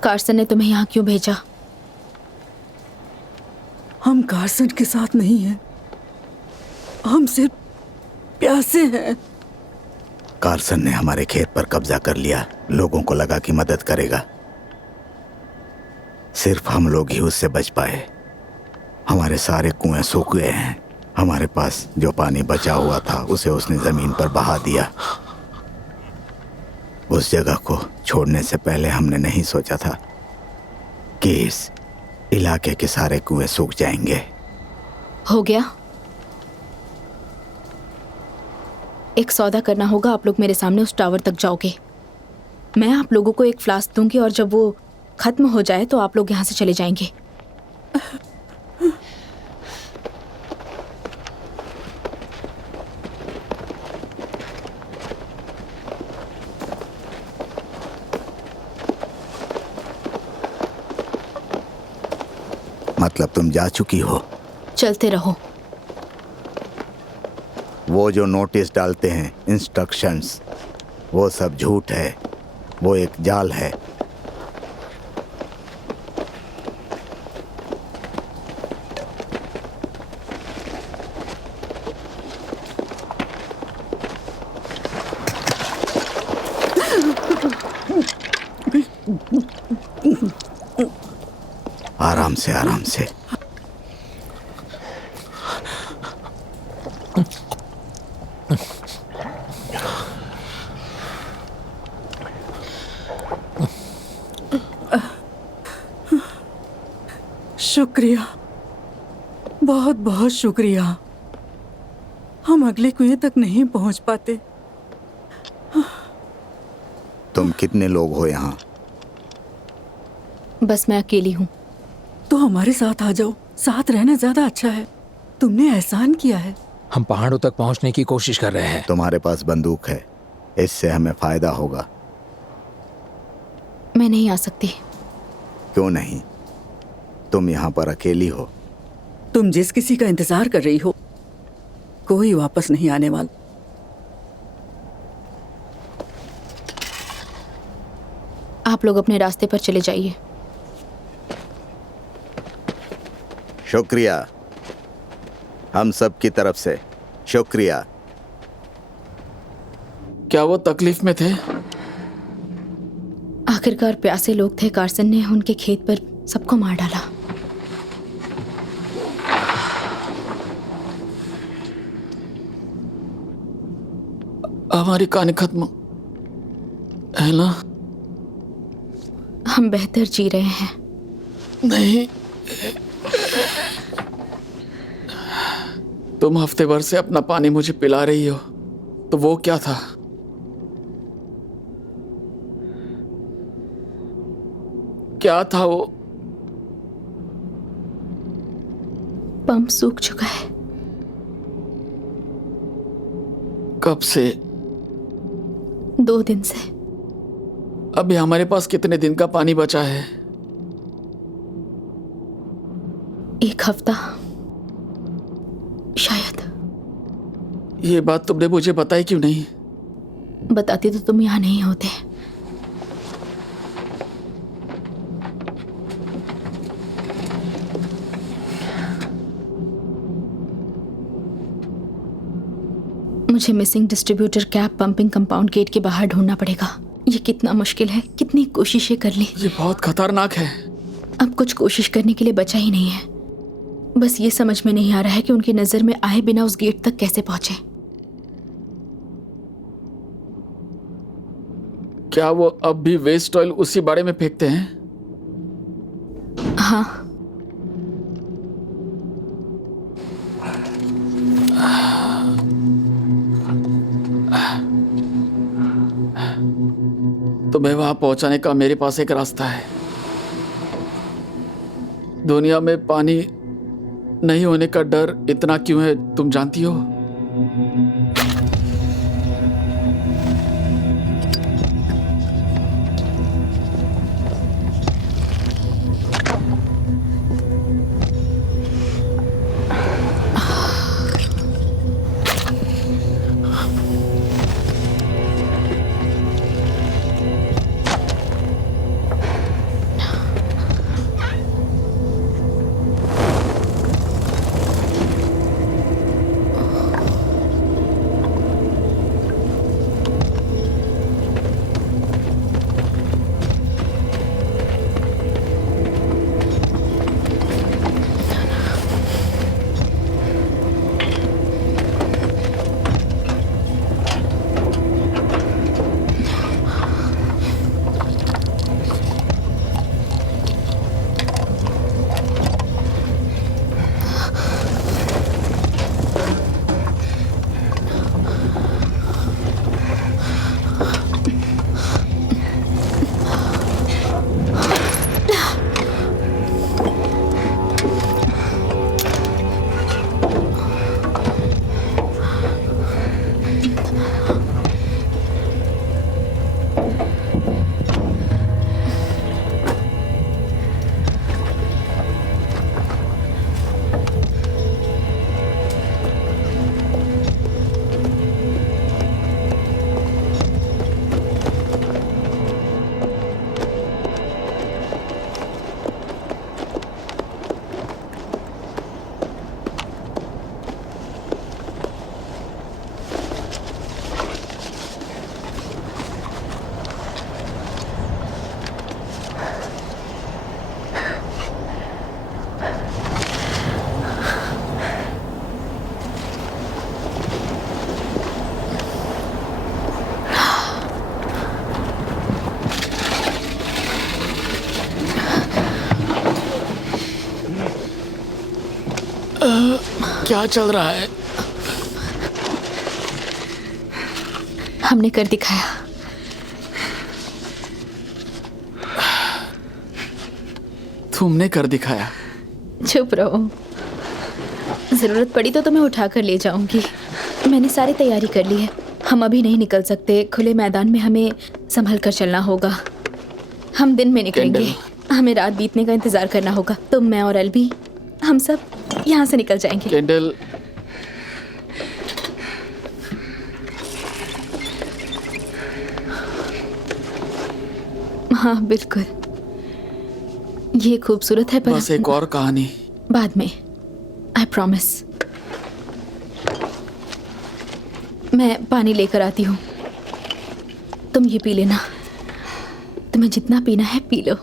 कार्सन ने तुम्हें यहाँ क्यों भेजा? हम कार्सन के साथ नहीं हैं, हम सिर्फ प्यासे हैं। कार्सन ने हमारे खेत पर कब्जा कर लिया। लोगों को लगा कि मदद करेगा, सिर्फ हम लोग ही उससे बच पाए। हमारे सारे कुएं सूख गए हैं। हमारे पास जो पानी बचा हुआ था उसे उसने जमीन पर बहा दिया। उस जगह को छोड़ने से पहले हमने नहीं सोचा था कि इस इलाके के सारे कुएं सूख जाएंगे। हो गया। एक सौदा करना होगा। आप लोग मेरे सामने उस टावर तक जाओगे। मैं आप लोगों को एक फ्लास्क दूंगी और जब वो खत्म हो जाए तो आप लोग यहाँ से चले जाएंगे। मतलब तुम जा चुकी हो? चलते रहो। वो जो नोटिस डालते हैं, इंस्ट्रक्शंस, वो सब झूठ है। वो एक जाल है। आराम से, आराम से। शुक्रिया, बहुत बहुत शुक्रिया। हम अगले कुएं तक नहीं पहुंच पाते। तुम कितने लोग हो यहाँ? बस मैं अकेली हूँ। तो हमारे साथ आ जाओ, साथ रहना ज्यादा अच्छा है। तुमने एहसान किया है। हम पहाड़ों तक पहुंचने की कोशिश कर रहे हैं। तुम्हारे पास बंदूक है, इससे हमें फायदा होगा। मैं नहीं आ सकती। क्यों नहीं? तुम यहाँ पर अकेली हो। तुम जिस किसी का इंतजार कर रही हो, कोई वापस नहीं आने वाला। आप लोग अपने रास्ते पर चले जाइए। शुक्रिया, हम सब की तरफ से शुक्रिया। क्या वो तकलीफ में थे? आखिरकार प्यासे लोग थे। कार्सन ने उनके खेत पर सबको मार डाला। हमारी कहानी खत्म है ना? हम बेहतर जी रहे हैं। नहीं, तुम हफ्ते भर से अपना पानी मुझे पिला रही हो, तो वो क्या था? क्या था वो? पंप सूख चुका है। कब से? 2 दिन से। अभी हमारे पास कितने दिन का पानी बचा है? 1 हफ्ता शायद। ये बात तुमने मुझे बताई क्यों नहीं? बताती तो तुम यहाँ नहीं होते। मुझे missing distributor cap pumping compound gate के बाहर ढूंढना पड़ेगा। ये कितना मुश्किल है, कितनी कोशिशें कर ली। ये बहुत खतरनाक है। अब कुछ कोशिश करने के लिए बचा ही नहीं है। बस ये समझ में नहीं आ रहा है कि उनकी नजर में आए बिना उस गेट तक कैसे पहुंचे। क्या वो अब भी वेस्ट ऑयल उसी बाड़े में फेंकते हैं? हाँ। तुम्हें वहां पहुंचाने का मेरे पास एक रास्ता है। दुनिया में पानी नहीं होने का डर इतना क्यों है, तुम जानती हो? क्या चल रहा है? हमने कर दिखाया। तुमने कर दिखाया? चुप रहो। जरूरत पड़ी तो तुम्हें उठा कर ले जाऊंगी। मैंने सारी तैयारी कर ली है। हम अभी नहीं निकल सकते। खुले मैदान में हमें संभल कर चलना होगा। हम दिन में निकलेंगे। हमें रात बीतने का इंतजार करना होगा। तुम, मैं और एल्बी, हम सब यहाँ से निकल जाएंगे। केंडल, हाँ बिल्कुल। ये खूबसूरत है पर बस एक और कहानी बाद में। I promise. मैं पानी लेकर आती हूँ। तुम ये पी लेना। तुम्हें जितना पीना है पी लो।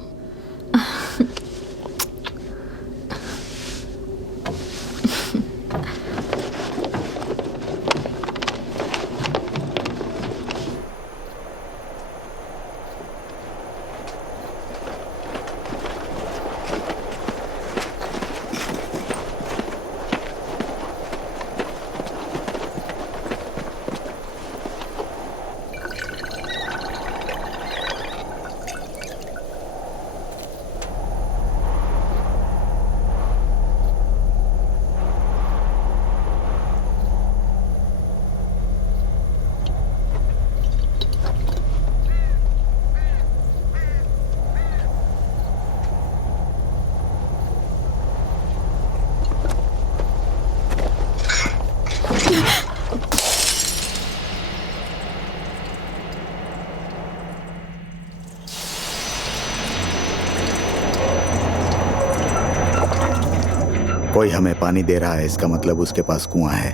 कोई हमें पानी दे रहा है, इसका मतलब उसके पास कुआं है।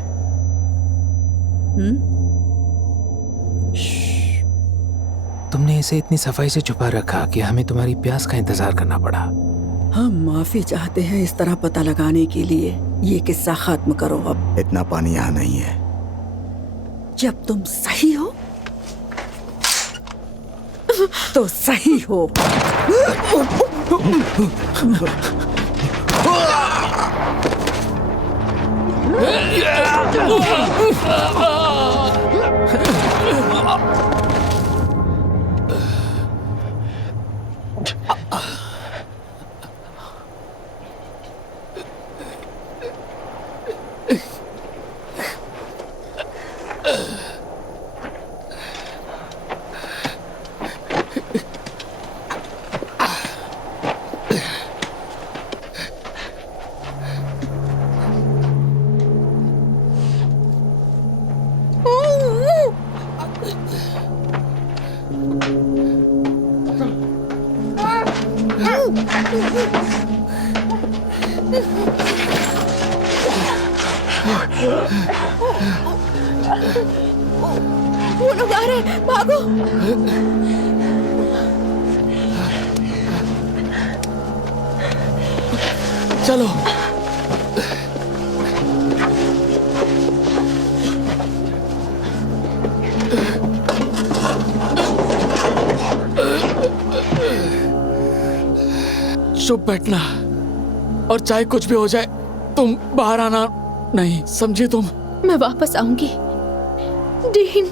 तुमने इसे इतनी सफाई से छुपा रखा कि हमें तुम्हारी प्यास का इंतजार करना पड़ा। हम माफी चाहते हैं इस तरह पता लगाने के लिए। ये किस्सा खत्म करो अब। इतना पानी यहाँ नहीं है। जब तुम सही हो तो सही हो। वो लोग आ रहे हैं, भागो। चलो। चुप बैठना, और चाहे कुछ भी हो जाए तुम बाहर आना नहीं, समझी तुम? मैं वापस आऊंगी डीन।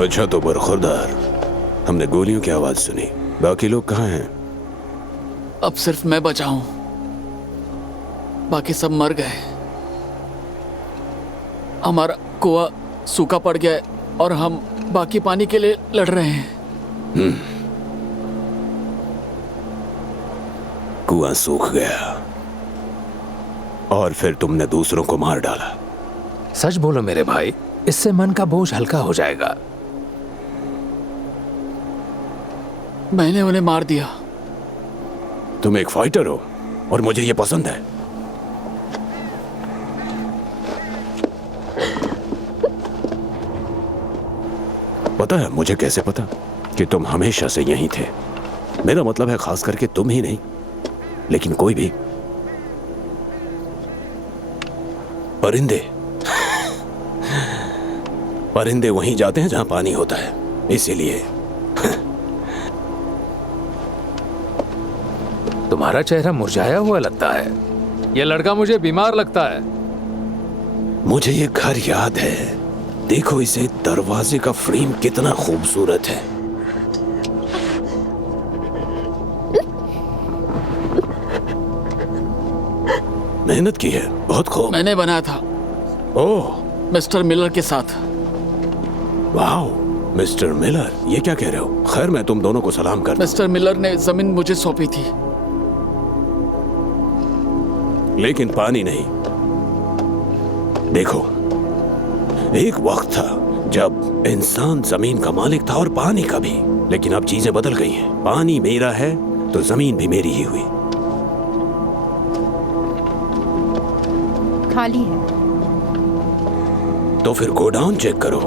अच्छा तो बरखुरदार, हमने गोलियों की आवाज सुनी। बाकी लोग कहाँ हैं? अब सिर्फ मैं बचा हूं, बाकी सब मर गए। हमारा कुआं सूखा पड़ गया है और हम बाकी पानी के लिए लड़ रहे हैं। कुआं सूख गया और फिर तुमने दूसरों को मार डाला। सच बोलो मेरे भाई, इससे मन का बोझ हल्का हो जाएगा। मैंने उन्हें मार दिया। तुम एक फाइटर हो और मुझे ये पसंद है। पता है मुझे कैसे पता कि तुम हमेशा से यहीं थे? मेरा मतलब है खास करके तुम ही नहीं, लेकिन कोई भी। परिंदे परिंदे वहीं जाते हैं जहां पानी होता है, इसीलिए। तुम्हारा चेहरा मुरझाया हुआ लगता है। यह लड़का मुझे बीमार लगता है। मुझे ये घर याद है। देखो इसे दरवाजे का फ्रेम कितना खूबसूरत है। मेहनत की है, बहुत खूब। मैंने बनाया था। ओह, मिस्टर मिलर के साथ। वाह, मिस्टर मिलर, ये क्या कह रहे हो? खैर, मैं तुम दोनों को सलाम करता हूं। मिस्टर मिलर ने जमीन मुझे सौंपी थी, लेकिन पानी नहीं। देखो, एक वक्त था जब इंसान जमीन का मालिक था और पानी का भी, लेकिन अब चीजें बदल गई हैं। पानी मेरा है तो जमीन भी मेरी ही हुई। खाली है। तो फिर गोडाउन चेक करो।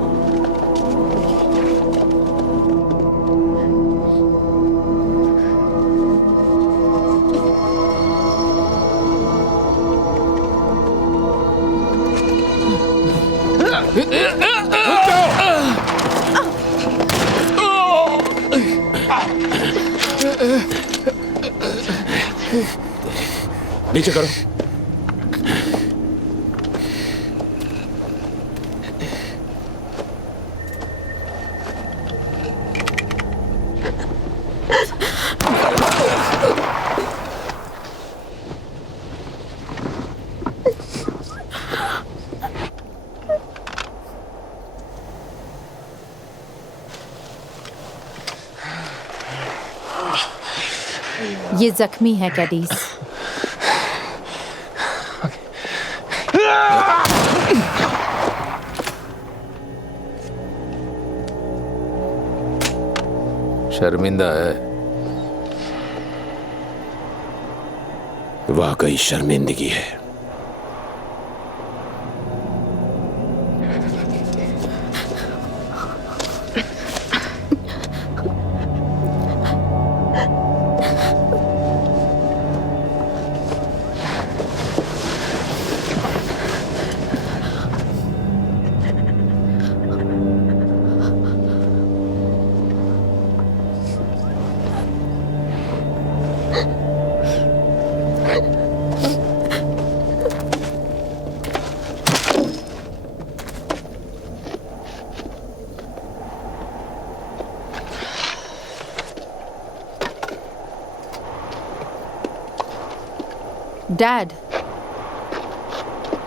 नीचे करो। ये जख्मी है कैडीज। शर्मिंदा है। वाकई शर्मिंदगी है। डैड,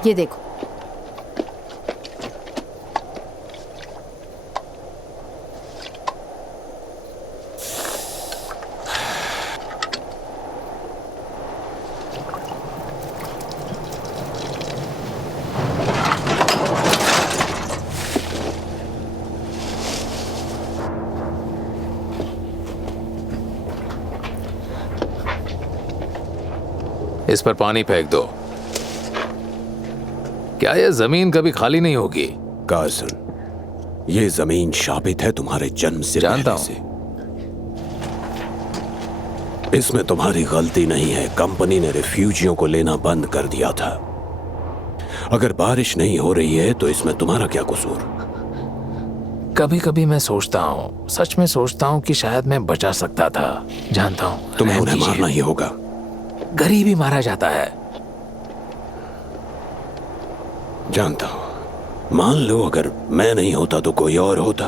ये देखो। इस पर पानी फेंक दो। क्या यह जमीन कभी खाली नहीं होगी? कार्सन, ये जमीन शापित है तुम्हारे जन्म से जानता पहले से। इसमें तुम्हारी गलती नहीं है। कंपनी ने रिफ्यूजियों को लेना बंद कर दिया था। अगर बारिश नहीं हो रही है तो इसमें तुम्हारा क्या कसूर? कभी कभी मैं सोचता हूँ, सच में सोचता हूँ कि शायद मैं बचा सकता था। जानता हूँ तुम्हें उन्हें मारना ही होगा। गरीब ही मारा जाता है। जानता हूं। मान लो अगर मैं नहीं होता तो कोई और होता।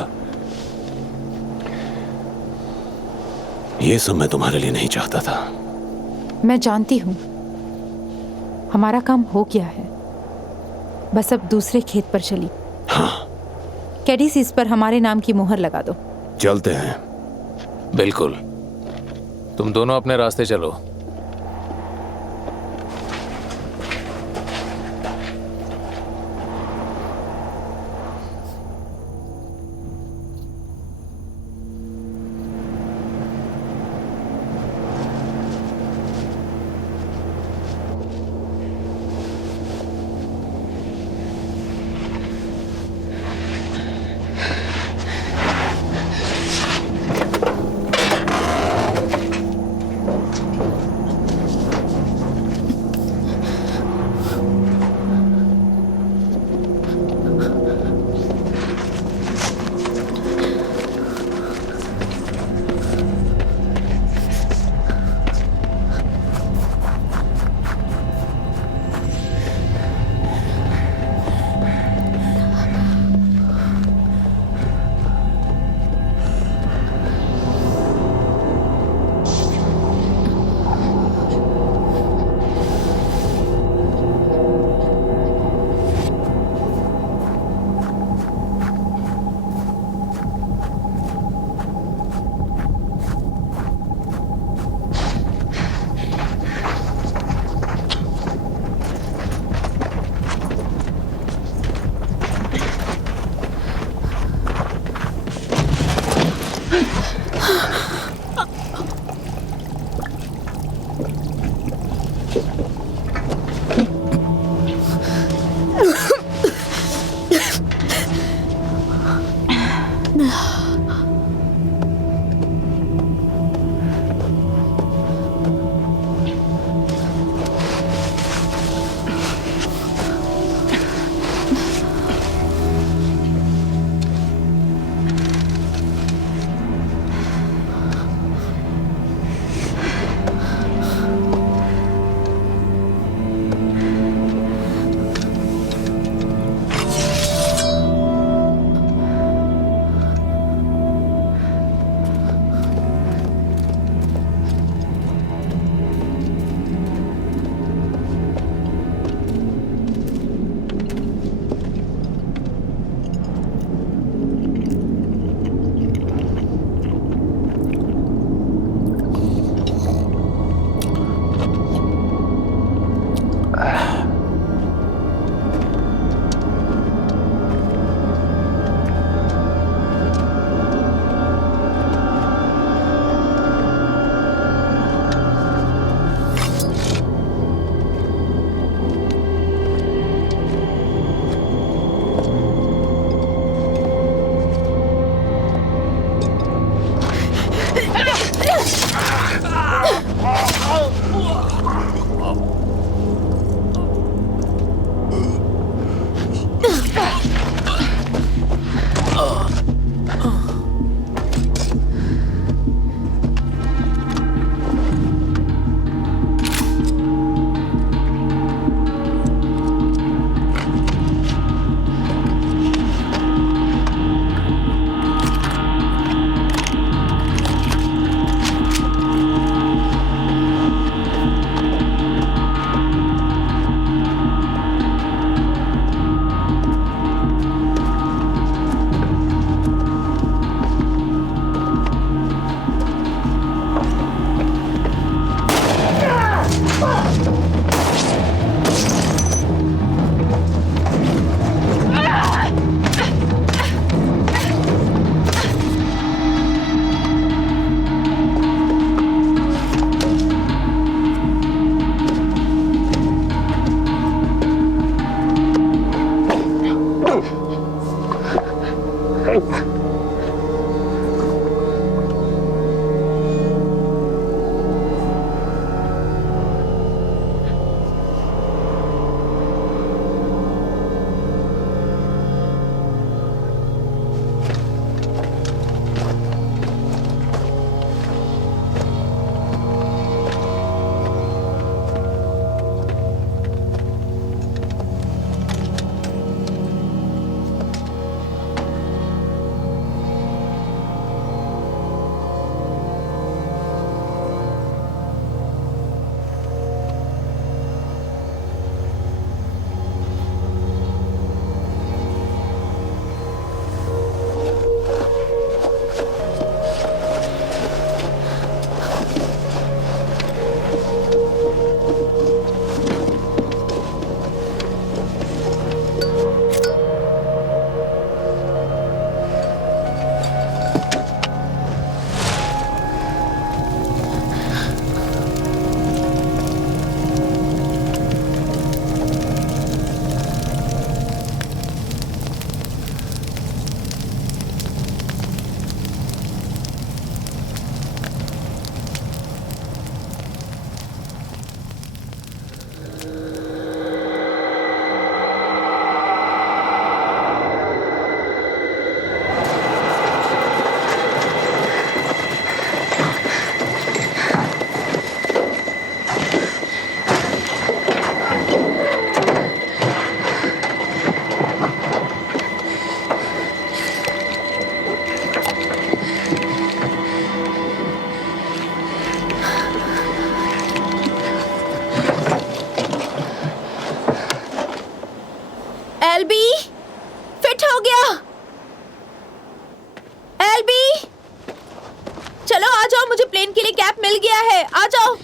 ये सब मैं तुम्हारे लिए नहीं चाहता था। मैं जानती हूँ हमारा काम हो गया है, बस अब दूसरे खेत पर चली। हाँ, कैडीज, इस पर हमारे नाम की मोहर लगा दो। चलते हैं। बिल्कुल। तुम दोनों अपने रास्ते चलो। एल्बी, फिट हो गया। एल्बी, चलो आ जाओ, मुझे प्लेन के लिए कैप मिल गया है, आ जाओ।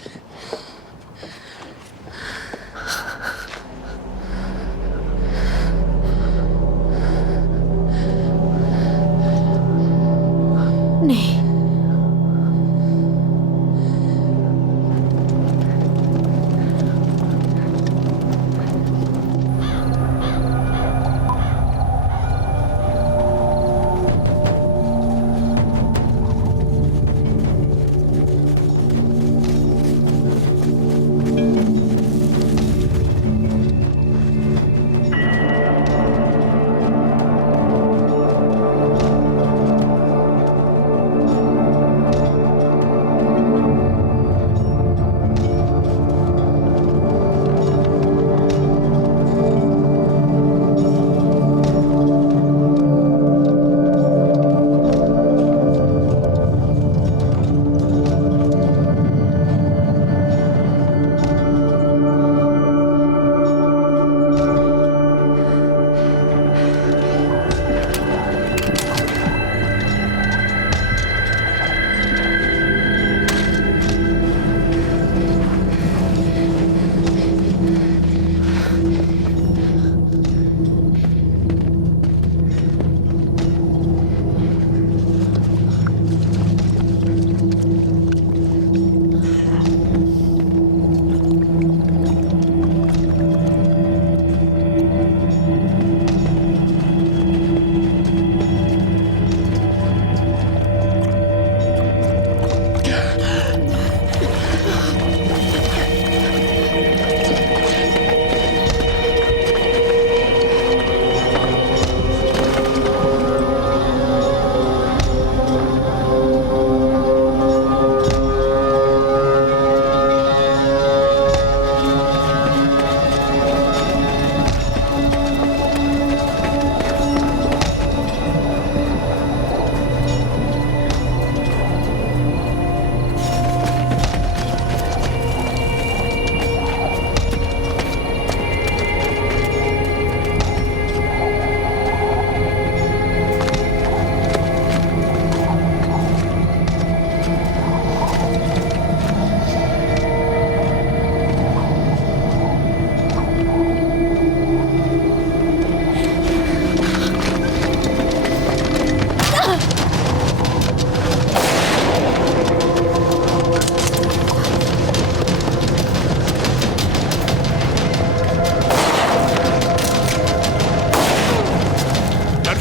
नहीं,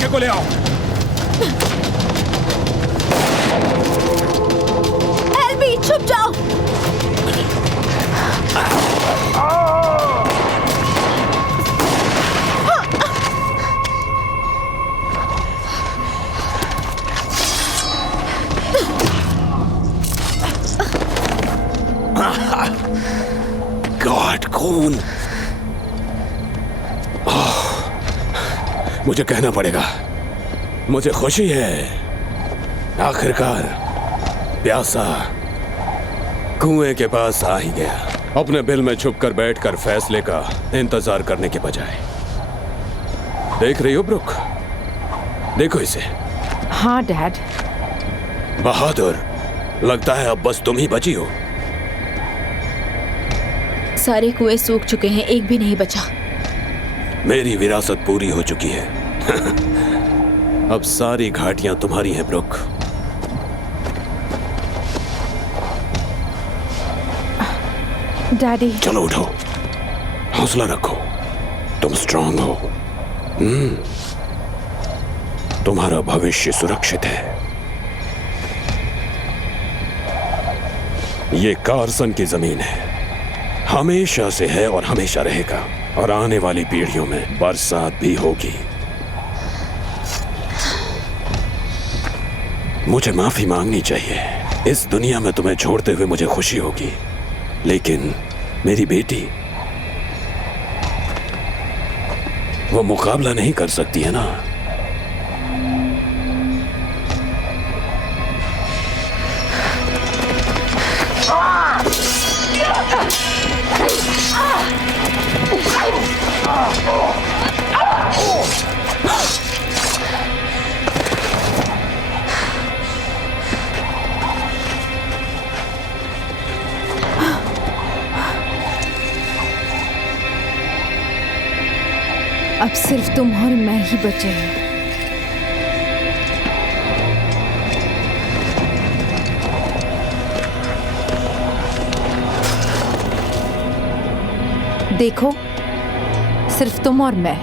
को ले आओ। एल्बी, छुप जाओ। गॉड, खून। मुझे कहना पड़ेगा, मुझे खुशी है, आखिरकार प्यासा कुएं के पास आ ही गया। अपने बिल में छुपकर बैठकर फैसले का इंतजार करने के बजाय। देख रही हो ब्रुक? देखो इसे। हाँ डैड। बहादुर, लगता है अब बस तुम ही बची हो। सारे कुएं सूख चुके हैं, एक भी नहीं बचा। मेरी विरासत पूरी हो चुकी है। अब सारी घाटियां तुम्हारी हैं ब्रुक। डैडी। चलो उठो, हौसला रखो, तुम स्ट्रांग हो। तुम्हारा भविष्य सुरक्षित है। ये कार्सन की जमीन है, हमेशा से है और हमेशा रहेगा, और आने वाली पीढ़ियों में बरसात भी होगी। मुझे माफी मांगनी चाहिए। इस दुनिया में तुम्हें छोड़ते हुए मुझे खुशी होगी, लेकिन मेरी बेटी, वो मुकाबला नहीं कर सकती है ना। तुम और मैं ही बचे हैं। देखो, सिर्फ तुम और मैं।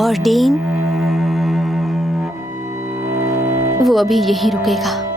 और डीन? वो अभी यहीं रुकेगा।